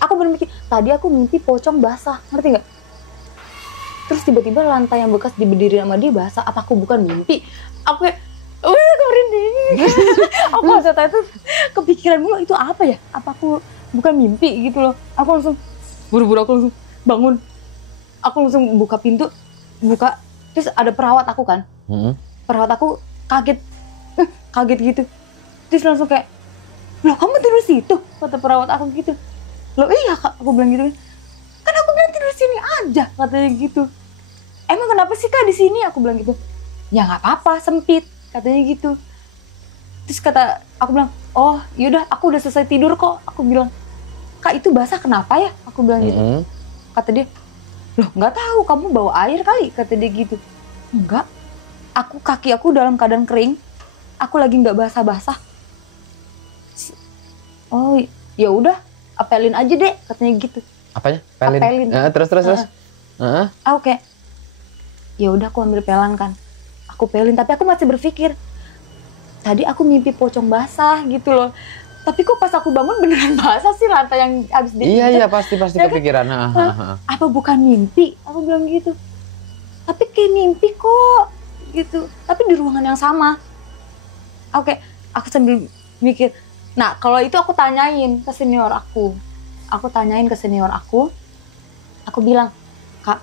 aku berpikir, tadi aku mimpi pocong basah, ngerti nggak? Terus tiba-tiba lantai yang bekas diberdiri sama dia basah. Apa aku bukan mimpi? Aku kayak, aku merinding. Aku saat itu kepikiran mulu, itu apa ya? Apa aku bukan mimpi gitu loh? Aku langsung buru-buru, aku langsung bangun. Aku langsung buka pintu, terus ada perawat aku kan. Perawat aku kaget gitu. Terus langsung kayak, loh kamu tidur situ? Kata perawat aku gitu. Loh iya Kak, aku bilang gitu. Kan aku bilang tidur sini aja, katanya gitu. Emang kenapa sih Kak di sini? Aku bilang gitu. Ya nggak apa-apa, sempit, katanya gitu. Terus aku bilang, oh yaudah aku udah selesai tidur kok. Aku bilang, Kak itu basah kenapa ya? Aku bilang gitu. Kata dia, loh nggak tahu kamu bawa air kali, kata dia gitu. Enggak, kaki aku dalam keadaan kering, aku lagi nggak basah-basah. Oh ya udah, apelin aja deh, katanya gitu. Apanya? Pelin. Apelin. Terus. Oke. Ya udah aku ambil pelan kan. Aku pelin, tapi aku masih berpikir, tadi aku mimpi pocong basah gitu loh. Tapi kok pas aku bangun beneran basah sih lantai yang habis diinjak. Iya pasti Ya kan? kepikiran. Apa bukan mimpi? Aku bilang gitu. Tapi kayak mimpi kok gitu. Tapi di ruangan yang sama. Oke, aku sambil mikir. Nah, kalau itu aku tanyain ke senior aku. Aku bilang, "Kak,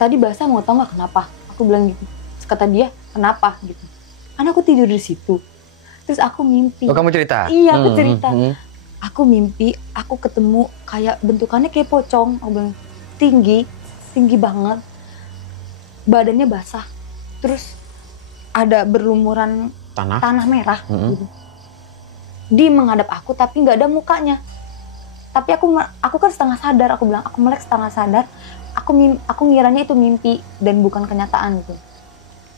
tadi basah mau tau nggak kenapa?" Aku bilang gitu. Terus kata dia, "Kenapa?" gitu. Karena aku tidur di situ. Terus aku mimpi. Oh, kamu cerita? Iya, aku cerita. Aku mimpi, aku ketemu kayak bentukannya kayak pocong. Aku bilang, tinggi banget. Badannya basah. Terus ada berlumuran tanah merah. Gitu. Dia menghadap aku tapi nggak ada mukanya. Tapi aku kan setengah sadar. Aku bilang, aku melek setengah sadar. Aku ngiranya itu mimpi dan bukan kenyataan gitu.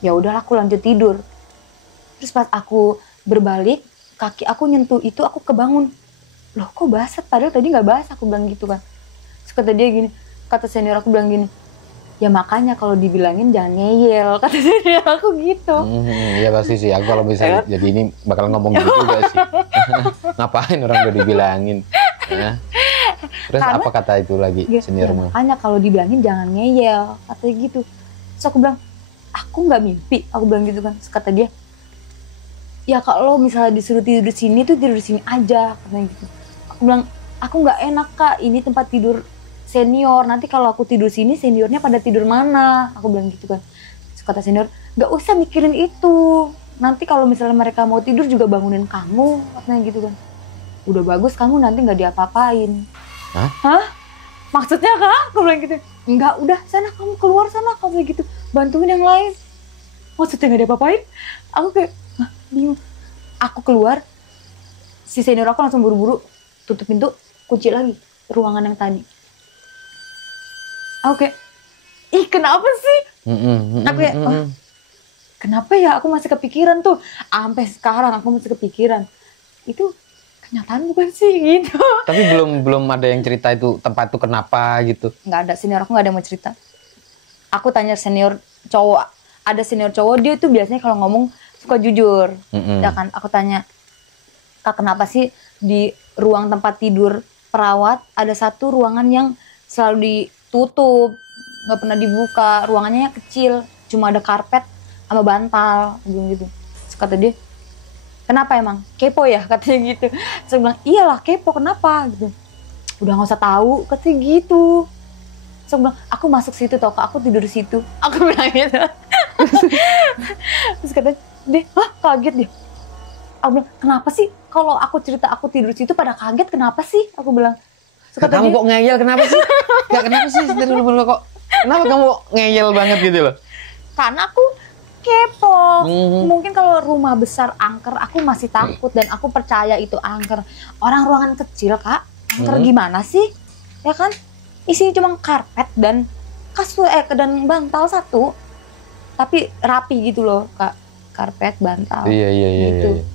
Ya udahlah, aku lanjut tidur. Terus pas aku berbalik, kaki aku nyentuh itu, aku kebangun. Loh kok basah? Padahal tadi nggak basah, aku bilang gitu kan. Terus kata senior aku bilang gini, ya makanya kalau dibilangin jangan ngeyel, kata senior aku gitu. Iya pasti sih, aku kalau bisa jadi ini bakal ngomong gitu juga sih. Ngapain orang udah dibilangin. Ya. Terus karena, apa kata itu lagi seniormu? Ya, makanya kalau dibilangin jangan ngeyel, katanya gitu. Terus aku bilang, aku nggak mimpi, aku bilang gitu kan. Terus kata dia, ya kalau misalnya disuruh tidur di sini tuh tidur di sini aja, katanya gitu. Aku bilang, aku nggak enak Kak, ini tempat tidur senior. Nanti kalau aku tidur sini, seniornya pada tidur mana? Aku bilang gitu kan. Terus kata senior, nggak usah mikirin itu. Nanti kalau misalnya mereka mau tidur juga bangunin kamu, katanya gitu kan. Udah bagus kamu nanti nggak diapa-apain. Hah? Maksudnya Kak? Aku bilang gitu. Enggak, udah sana kamu keluar sana, kamu gitu. Bantuin yang lain. Maksudnya nggak diapa-apain? Aku kayak bingung. Aku keluar, si senior aku langsung buru-buru tutup pintu, kunci lagi ruangan yang tadi. Aku kayak, ih kenapa sih? Aku kayak, kenapa ya? Aku masih kepikiran tuh. Sampai sekarang aku masih kepikiran. Itu kenyataan bukan sih gitu. Tapi belum ada yang cerita itu tempat itu kenapa gitu. Nggak ada, senior aku nggak ada yang mau cerita. Aku tanya senior cowok, ada senior cowok, dia tuh biasanya kalau ngomong suka jujur. Ya kan, aku tanya, Kak kenapa sih di ruang tempat tidur perawat ada satu ruangan yang selalu ditutup, nggak pernah dibuka, ruangannya kecil, cuma ada karpet sama bantal, gitu. Terus kata dia, kenapa emang? Kepo ya? Katanya gitu. Saya bilang, iyalah kepo, kenapa? Gitu. Udah nggak usah tahu, katanya gitu. Saya bilang, aku masuk situ tau Kak, aku tidur di situ. Aku bilang gitu. Terus katanya, dia, kaget dia. Aku bilang, kenapa sih kalau aku cerita aku tidur di situ pada kaget, kenapa sih? Aku bilang. Kamu kok ngeyel, kenapa sih? Gak kenapa sih? Kok kenapa kamu ngeyel banget gitu loh? Karena aku kepo. Mungkin kalau rumah besar angker aku masih takut dan aku percaya itu angker. Orang ruangan kecil Kak, angker gimana sih? Ya kan? Isinya cuma karpet dan kasur dan bantal satu. Tapi rapi gitu loh Kak. Karpet, bantal. Iya. Gitu.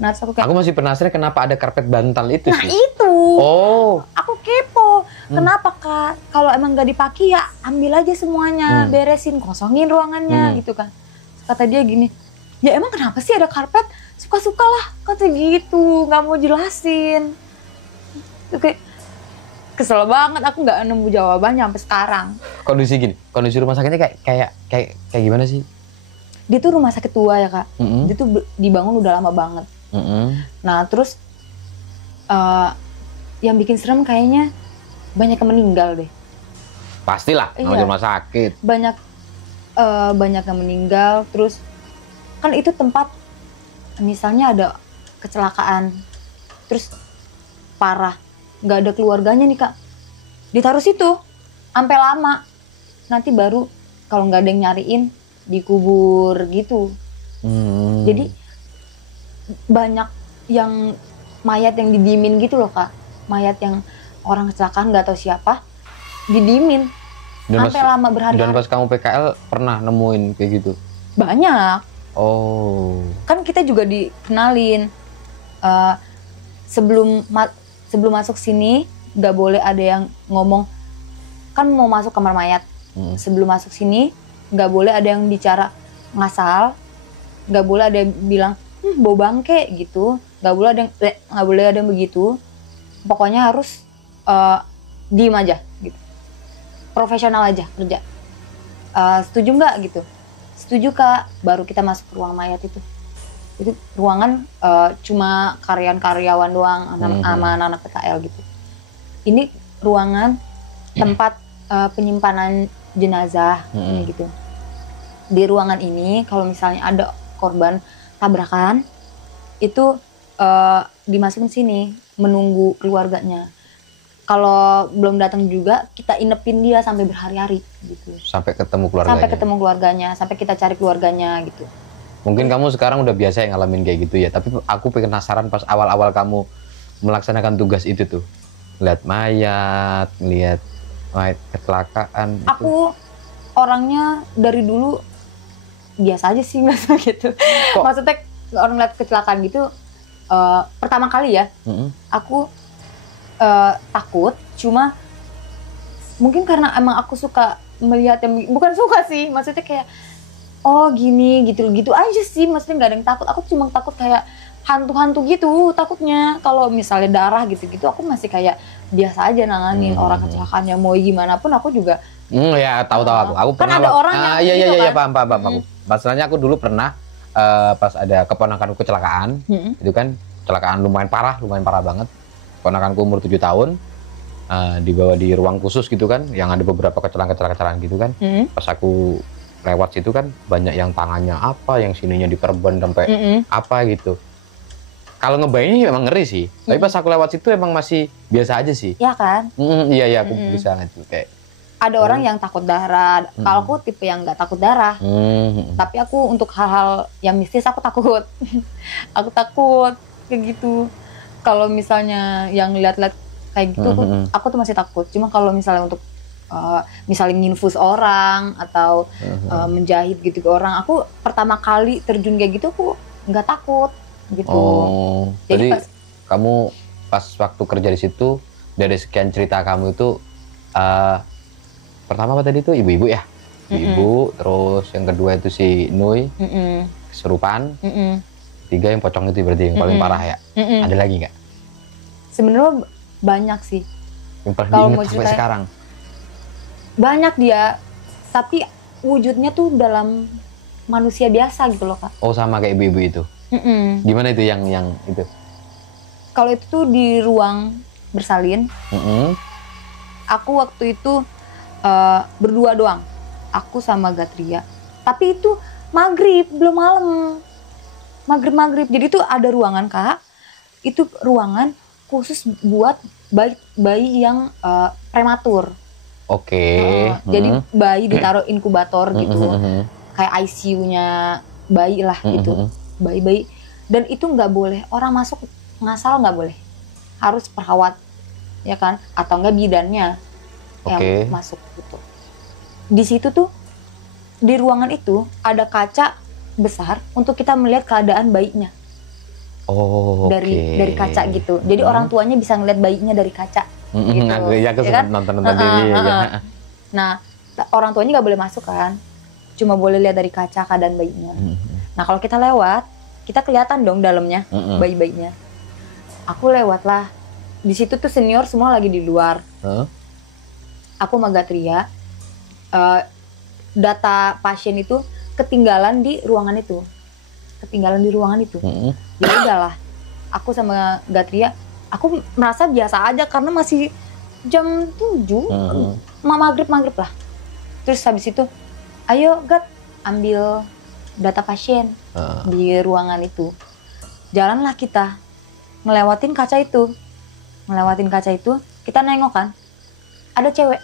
Nah, aku masih penasaran kenapa ada karpet bantal itu sih. Nah itu. Oh. Aku kepo. Kenapa Kak? Kalau emang gak dipakai ya ambil aja semuanya, beresin, kosongin ruangannya gitu kan. Kata dia gini, ya emang kenapa sih ada karpet? Suka-suka lah, kata gitu, nggak mau jelasin. Oke, kesel banget, aku nggak nemu jawabannya sampai sekarang. Kondisi rumah sakitnya kayak gimana sih? Dia tuh rumah sakit tua ya Kak. Dia tuh dibangun udah lama banget. Nah terus yang bikin serem kayaknya banyak yang meninggal deh. Pastilah, namanya rumah sakit. Banyak yang meninggal. Terus kan itu tempat misalnya ada kecelakaan terus parah, nggak ada keluarganya nih Kak, ditaruh situ sampai lama, nanti baru kalau nggak ada yang nyariin dikubur gitu. Jadi banyak yang mayat yang didiemin gitu loh Kak, mayat yang orang kecelakaan nggak tahu siapa didiemin Dan sampai lama berhari-hari. Dan pas kamu PKL pernah nemuin kayak gitu? Banyak. Oh. Kan kita juga dikenalin sebelum masuk sini nggak boleh ada yang ngomong, kan mau masuk kamar mayat. Sebelum masuk sini nggak boleh ada yang bicara ngasal, nggak boleh ada yang bilang bau bangke gitu, nggak boleh ada yang begitu. Pokoknya harus diem aja gitu, profesional aja kerja. Setuju nggak gitu? Setuju Kak, baru kita masuk ke ruang mayat itu ruangan cuma karyawan doang sama anak-anak PKL gitu. Ini ruangan tempat penyimpanan jenazah gitu. Di ruangan ini kalau misalnya ada korban tabrakan itu dimasukin sini menunggu keluarganya. Kalau belum datang juga kita inepin dia sampai berhari-hari gitu. Sampai ketemu keluarganya. Sampai kita cari keluarganya gitu. Mungkin kamu sekarang udah biasa yang ngalamin kayak gitu ya, tapi aku penasaran pas awal-awal kamu melaksanakan tugas itu tuh. Lihat mayat, lihat kecelakaan. Aku orangnya dari dulu biasa aja sih gitu. Maksudnya orang lihat kecelakaan gitu pertama kali ya, aku takut, cuma mungkin karena emang aku suka melihat yang bukan suka sih, maksudnya kayak oh gini gitu aja sih, maksudnya nggak ada yang takut. Aku cuma takut kayak hantu-hantu gitu takutnya. Kalau misalnya darah gitu-gitu aku masih kayak biasa aja nanganin orang kecelakaan yang mau gimana pun aku juga ya tahu aku kan pernah ada orang yang gitu iya kan? paham. Masalahnya aku dulu pernah pas ada keponakanku kecelakaan, itu kan kecelakaan lumayan parah banget. Keponakanku umur 7 tahun, dibawa di ruang khusus gitu kan, yang ada beberapa kecelakaan gitu kan. Pas aku lewat situ kan banyak yang tangannya apa, yang sininya diperban sampai apa gitu. Kalau ngebayangin memang ngeri sih, tapi pas aku lewat situ emang masih biasa aja sih. Iya kan? Iya aku bisa ngeliat kayak. Ada orang yang takut darah. Kalau aku tipe yang nggak takut darah. Tapi aku untuk hal-hal yang mistis aku takut. Aku takut kayak gitu. Kalau misalnya yang lihat-lihat kayak gitu, aku tuh masih takut. Cuma kalau misalnya untuk misalnya nginfus orang atau menjahit gitu ke orang, aku pertama kali terjun kayak gitu aku nggak takut gitu. Oh, jadi kamu pas waktu kerja di situ, dari sekian cerita kamu itu pertama apa tadi tuh ibu-ibu ya? Ibu, terus yang kedua itu si Nui, kesurupan, tiga yang pocong itu berarti yang paling parah ya? Ada lagi nggak? Sebenarnya banyak sih. Yang paling Kalau diingat mau sampai cerita, sekarang? banyak dia, tapi wujudnya tuh dalam manusia biasa gitu loh Kak. Oh sama kayak ibu-ibu itu? Gimana itu yang itu? Kalau itu tuh di ruang bersalin, aku waktu itu berdua doang, aku sama Gatria. Tapi itu maghrib, belum malam, maghrib. Jadi tuh ada ruangan Kak, itu ruangan khusus buat bayi yang prematur. Oke. Jadi bayi ditaruh inkubator gitu, kayak ICU-nya bayi lah gitu, bayi. Dan itu nggak boleh orang masuk ngasal, nggak boleh, harus perawat ya kan, atau enggak bidannya yang masuk gitu. Di situ tuh di ruangan itu ada kaca besar untuk kita melihat keadaan bayinya. Dari kaca gitu. Jadi orang tuanya bisa ngeliat bayinya dari kaca. Gitu. Ya aku sempat nonton TV. Nah, orang tuanya nggak boleh masuk kan, cuma boleh lihat dari kaca keadaan bayinya. Nah kalau kita lewat, kita kelihatan dong dalamnya, bayi-bayinya. Aku lewat lah. Di situ tuh senior semua lagi di luar. Aku sama Gatria, data pasien itu ketinggalan di ruangan itu. Ya udahlah, aku sama Gatria, aku merasa biasa aja karena masih jam 7, maghrib lah. Terus habis itu, ayo Gat, ambil data pasien di ruangan itu. Jalanlah kita, ngelewatin kaca itu, kita nengok kan, ada cewek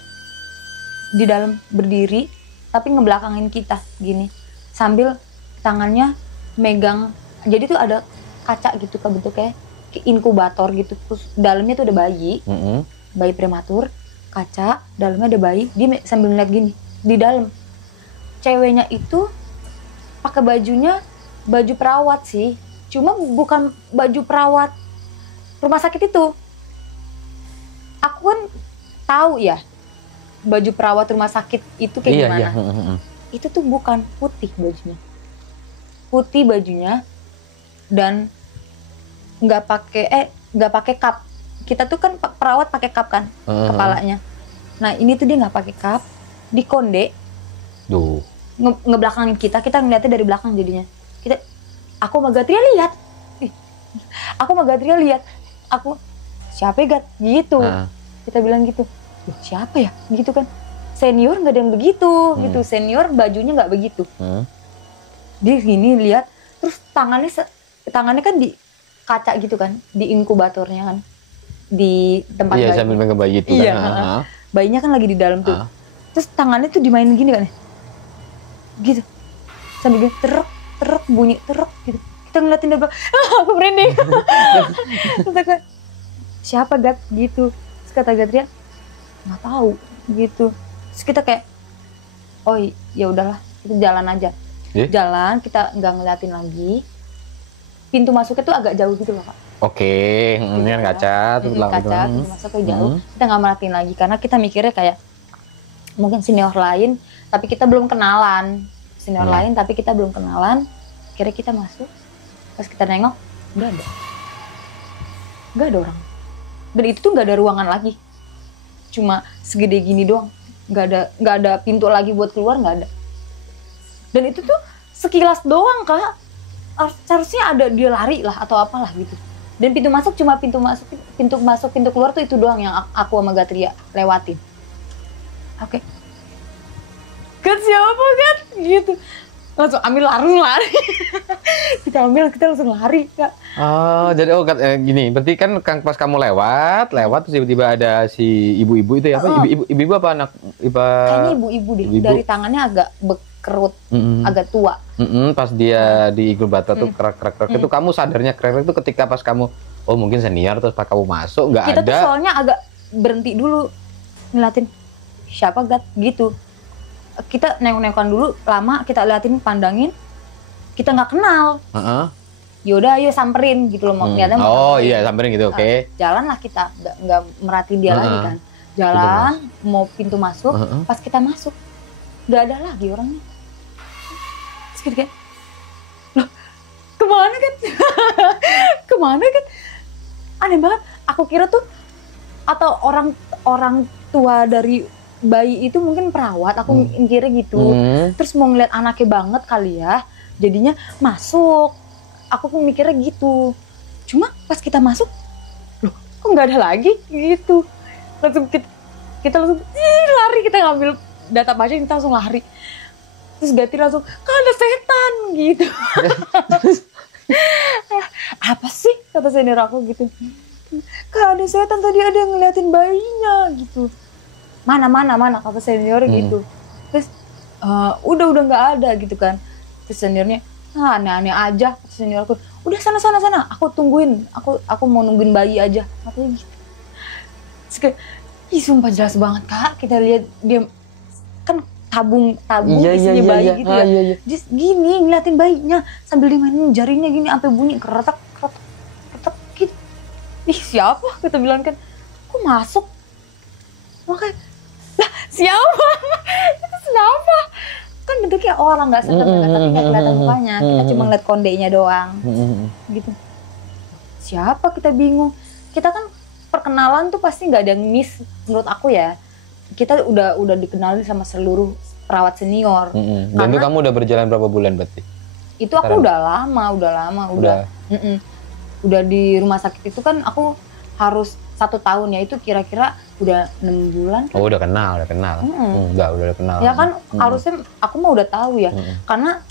di dalam berdiri, tapi ngebelakangin kita gini, sambil tangannya megang. Jadi tuh ada kaca gitu bentuknya, inkubator gitu, terus dalamnya tuh ada bayi prematur, kaca, dalamnya ada bayi, dia sambil ngeliat gini di dalam. Ceweknya itu pakai bajunya baju perawat sih, cuma bukan baju perawat rumah sakit itu. Aku kan tahu ya baju perawat rumah sakit itu kayak gimana. Iya. Itu tuh bukan putih bajunya, putih bajunya dan nggak pakai cup. Kita tuh kan perawat pakai cup kan kepalanya. Nah ini tuh dia nggak pakai cup, di konde. Duh. Ngebelakangin kita ngeliatnya dari belakang jadinya. Aku sama Gatria lihat. Aku sama Gatria lihat. Aku siapa ya Gat? Gitu. Kita bilang gitu. Siapa ya? Gitu kan. Senior nggak ada yang begitu gitu. Senior bajunya nggak begitu. Dia gini lihat, terus tangannya kan di kaca gitu kan, di inkubatornya kan. Di tempat bayi. Iya, sambil megang bayi itu iya, kan. Bayinya kan lagi di dalam tuh. Terus tangannya tuh dimainin gini kan ya. Gitu. Sambil gini terek bunyi terek gitu. Kita ngeliatin dari belakang. Aku merinding. Terus aku, siapa Gat? Gitu. Terus kata Gatria, nggak tahu gitu. Terus kita kayak, oh ya udahlah, kita jalan aja. Jalan, kita nggak ngeliatin lagi. Pintu masuknya tuh agak jauh gitu loh Kak. Oke, ini kan kaca, tuh kaca, pintu masuknya jauh. Kita nggak merhatiin lagi karena kita mikirnya kayak mungkin senior lain, tapi kita belum kenalan. Senior lain, tapi kita belum kenalan. Kira kita masuk, pas kita nengok, nggak ada orang. Dan itu tuh nggak ada ruangan lagi, cuma segede gini doang. Nggak ada pintu lagi buat keluar, nggak ada. Dan itu tuh sekilas doang Kak. Harusnya ada dia lari lah atau apalah gitu. Dan pintu masuk cuma pintu keluar tuh itu doang yang aku sama Gatria lewatin. Oke. Gat siapa Gat? Gitu. Langsung ambil lari. Kita langsung lari Kak. Oh, jadi gini, berarti kan pas kamu lewat terus tiba-tiba ada si ibu-ibu itu ya apa? Ibu-ibu apa anak? Kayaknya ibu-ibu deh. Ibu. Dari tangannya agak berkerut, agak tua. Pas dia di inkubator tuh krek itu kamu sadarnya krek itu ketika pas kamu mungkin senior terus pas kamu masuk nggak ada. Kita tuh soalnya agak berhenti dulu ngeliatin siapa Gat gitu. Kita nengok-nengokan dulu lama, kita liatin, pandangin, kita nggak kenal. Yaudah ayo samperin gitu loh, mau kelihatan. Iya samperin gitu, oke. Jalan lah kita, nggak merhatiin dia lagi kan. Jalan, mau pintu masuk, pas kita masuk nggak ada lagi orangnya. Terus kita kayak, loh kemana kan? Kemana kan? Aneh banget. Aku kira tuh atau orang tua dari bayi itu mungkin perawat, aku mikirnya gitu. Terus mau ngeliat anaknya banget kali ya, jadinya masuk. Aku pun mikirnya gitu. Cuma pas kita masuk, loh kok nggak ada lagi gitu. Langsung kita langsung lari, kita ngambil data pasien, kita langsung lari. Terus Gatri langsung, kan ada setan gitu. Apa sih kata senior aku gitu. Kan ada setan tadi, ada yang ngeliatin bayinya gitu. Mana kata senior gitu. Terus udah nggak ada gitu kan. Terus seniornya aneh-aneh aja. Terus senior aku, udah sana aku tungguin, aku mau nungguin bayi aja katanya gitu. Terus kayak, ih sumpah jelas banget Kak, kita lihat dia kan tabung isinya bayi gitu ya. Just gini ngeliatin bayinya sambil dimainin jarinya gini sampai bunyi keretak gitu. Ih siapa? Kita bilang kan, kok masuk? Makanya lah siapa? Itu siapa? Kan bentuknya orang nggak serem ya, tapi nggak kelihatan mukanya. Kita cuma ngeliat kondenya doang, gitu. Siapa? Kita bingung. Kita kan perkenalan tuh pasti nggak ada yang miss menurut aku ya. Kita udah dikenalin sama seluruh perawat senior. Dan itu kamu udah berjalan berapa bulan berarti? Itu aku udah lama. Udah di rumah sakit itu kan aku harus 1 tahun ya, itu kira-kira udah 6 bulan kan? Udah kenal. Udah kenal. Ya kan harusnya aku mah udah tahu ya. Karena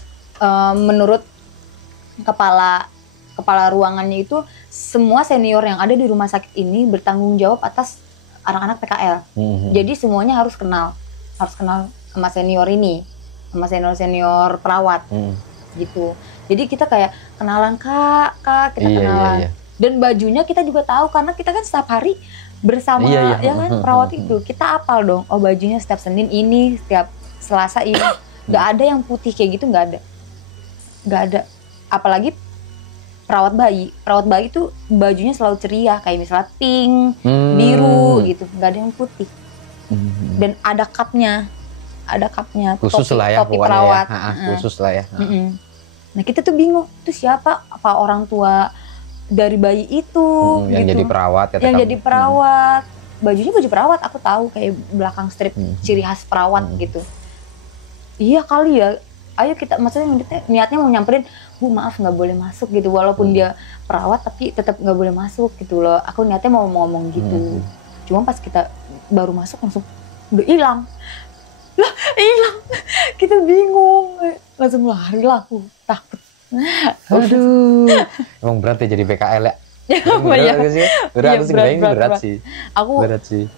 menurut kepala ruangannya itu semua senior yang ada di rumah sakit ini bertanggung jawab atas anak-anak PKL. Jadi semuanya harus kenal sama senior ini, sama senior perawat gitu. Jadi kita kayak kenalan kak kita kenalan. Iya. Dan bajunya kita juga tahu karena kita kan setiap hari bersama Iya. ya kan perawat itu. Kita apal dong, oh bajunya setiap Senin ini, setiap Selasa ini. Nggak ada yang putih kayak gitu, nggak ada. Apalagi perawat bayi tuh bajunya selalu ceria, kayak misalnya pink, biru gitu, nggak ada yang putih. Dan ada cupnya Khusus topi, lah ya topi pokoknya perawat. ya. Khusus lah ya. Nah kita tuh bingung, itu siapa? Apa orang tua dari bayi itu Yang gitu. jadi perawat kata Yang kamu. jadi perawat. Bajunya baju perawat, aku tahu kayak belakang strip ciri khas perawat gitu. Iya kali ya. Ayo kita, maksudnya niatnya mau nyamperin, Bu maaf nggak boleh masuk gitu. Walaupun dia perawat tapi tetap nggak boleh masuk gitu loh. Aku niatnya mau ngomong gitu. Cuma pas kita baru masuk langsung udah hilang. Lah hilang. Kita bingung. Langsung lari lah, aku takut. Aduh. Emang berat ya jadi PKL ya? Berat gak sih? Berat sih. Aku berat sih.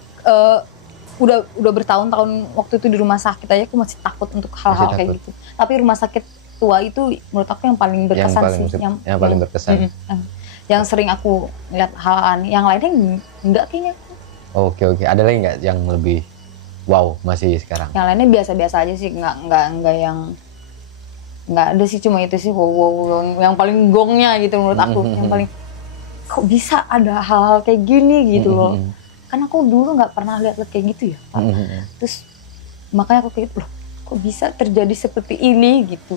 Udah bertahun-tahun waktu itu di rumah sakit aja aku masih takut untuk hal-hal kayak gitu. Tapi rumah sakit tua itu menurut aku yang paling berkesan yang paling berkesan. Yang sering aku lihat hal aneh. Yang lainnya enggak kayaknya. Oke. Ada lagi nggak yang lebih wow masih sekarang? Yang lainnya biasa-biasa aja sih, enggak yang nggak ada sih, cuma itu sih wow yang paling gongnya gitu menurut aku. Yang paling kok bisa ada hal-hal kayak gini gitu loh. Kan aku dulu nggak pernah lihat kayak gitu ya. Terus makanya aku kayak loh kok bisa terjadi seperti ini gitu.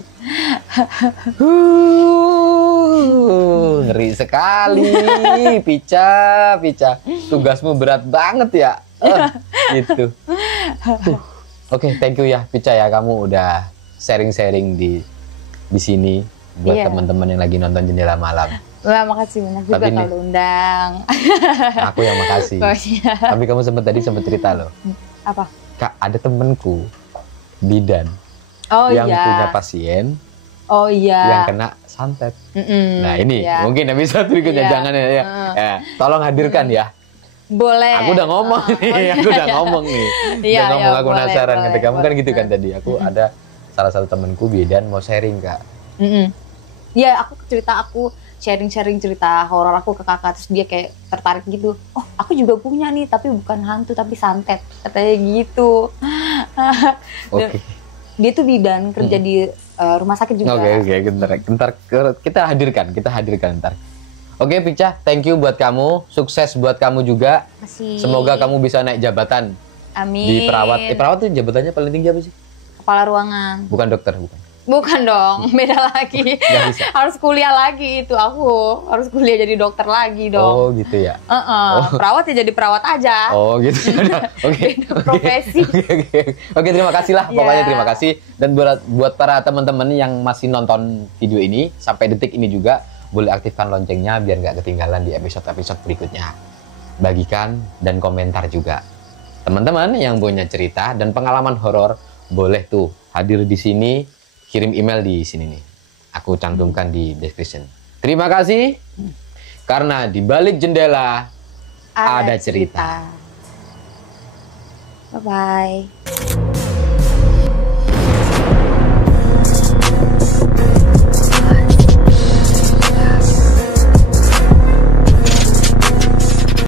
Ngeri sekali, Pica. Tugasmu berat banget ya. Gitu. Oke, thank you ya Pica ya, kamu udah sharing-sharing di sini buat teman-teman yang lagi nonton Jendela Malam. Wah, makasih banyak juga kalau undang. Aku yang makasih. Tapi kamu tadi sempat cerita loh. Apa? Kak, ada temenku bidan yang punya pasien yang kena santet. Nah ini mungkin episode berikutnya jangan ya. Tolong hadirkan ya. Boleh. Aku udah ngomong nih, aku udah ngomong nih. Udah ngomong, aku penasaran. Kata kamu kan gitu kan tadi. Aku ada salah satu temenku bidan mau sharing Kak. Iya, aku sharing cerita horor aku ke kakak, terus dia kayak tertarik gitu. Oh, aku juga punya nih, tapi bukan hantu tapi santet, katanya gitu. Oke. Dia tuh bidan, kerja di rumah sakit juga. Oke, bentar kita hadirkan ntar. Oke, Pica, thank you buat kamu, sukses buat kamu juga. Masih. Semoga kamu bisa naik jabatan. Amin. Di perawat. Perawat tuh jabatannya paling tinggi apa sih? Kepala ruangan. Bukan dokter, bukan. Bukan dong, beda lagi. Harus kuliah lagi itu aku. Harus kuliah jadi dokter lagi dong. Oh gitu ya. Perawat ya jadi perawat aja. Oh gitu. Oke. Profesi. Oke, terima kasih lah. Pokoknya terima kasih. Dan buat para teman-teman yang masih nonton video ini sampai detik ini juga, boleh aktifkan loncengnya biar nggak ketinggalan di episode-episode berikutnya. Bagikan dan komentar juga. Teman-teman yang punya cerita dan pengalaman horor boleh tuh hadir di sini. Kirim email di sini nih. Aku cantumkan di description. Terima kasih. Karena di balik jendela ada cerita. Bye-bye.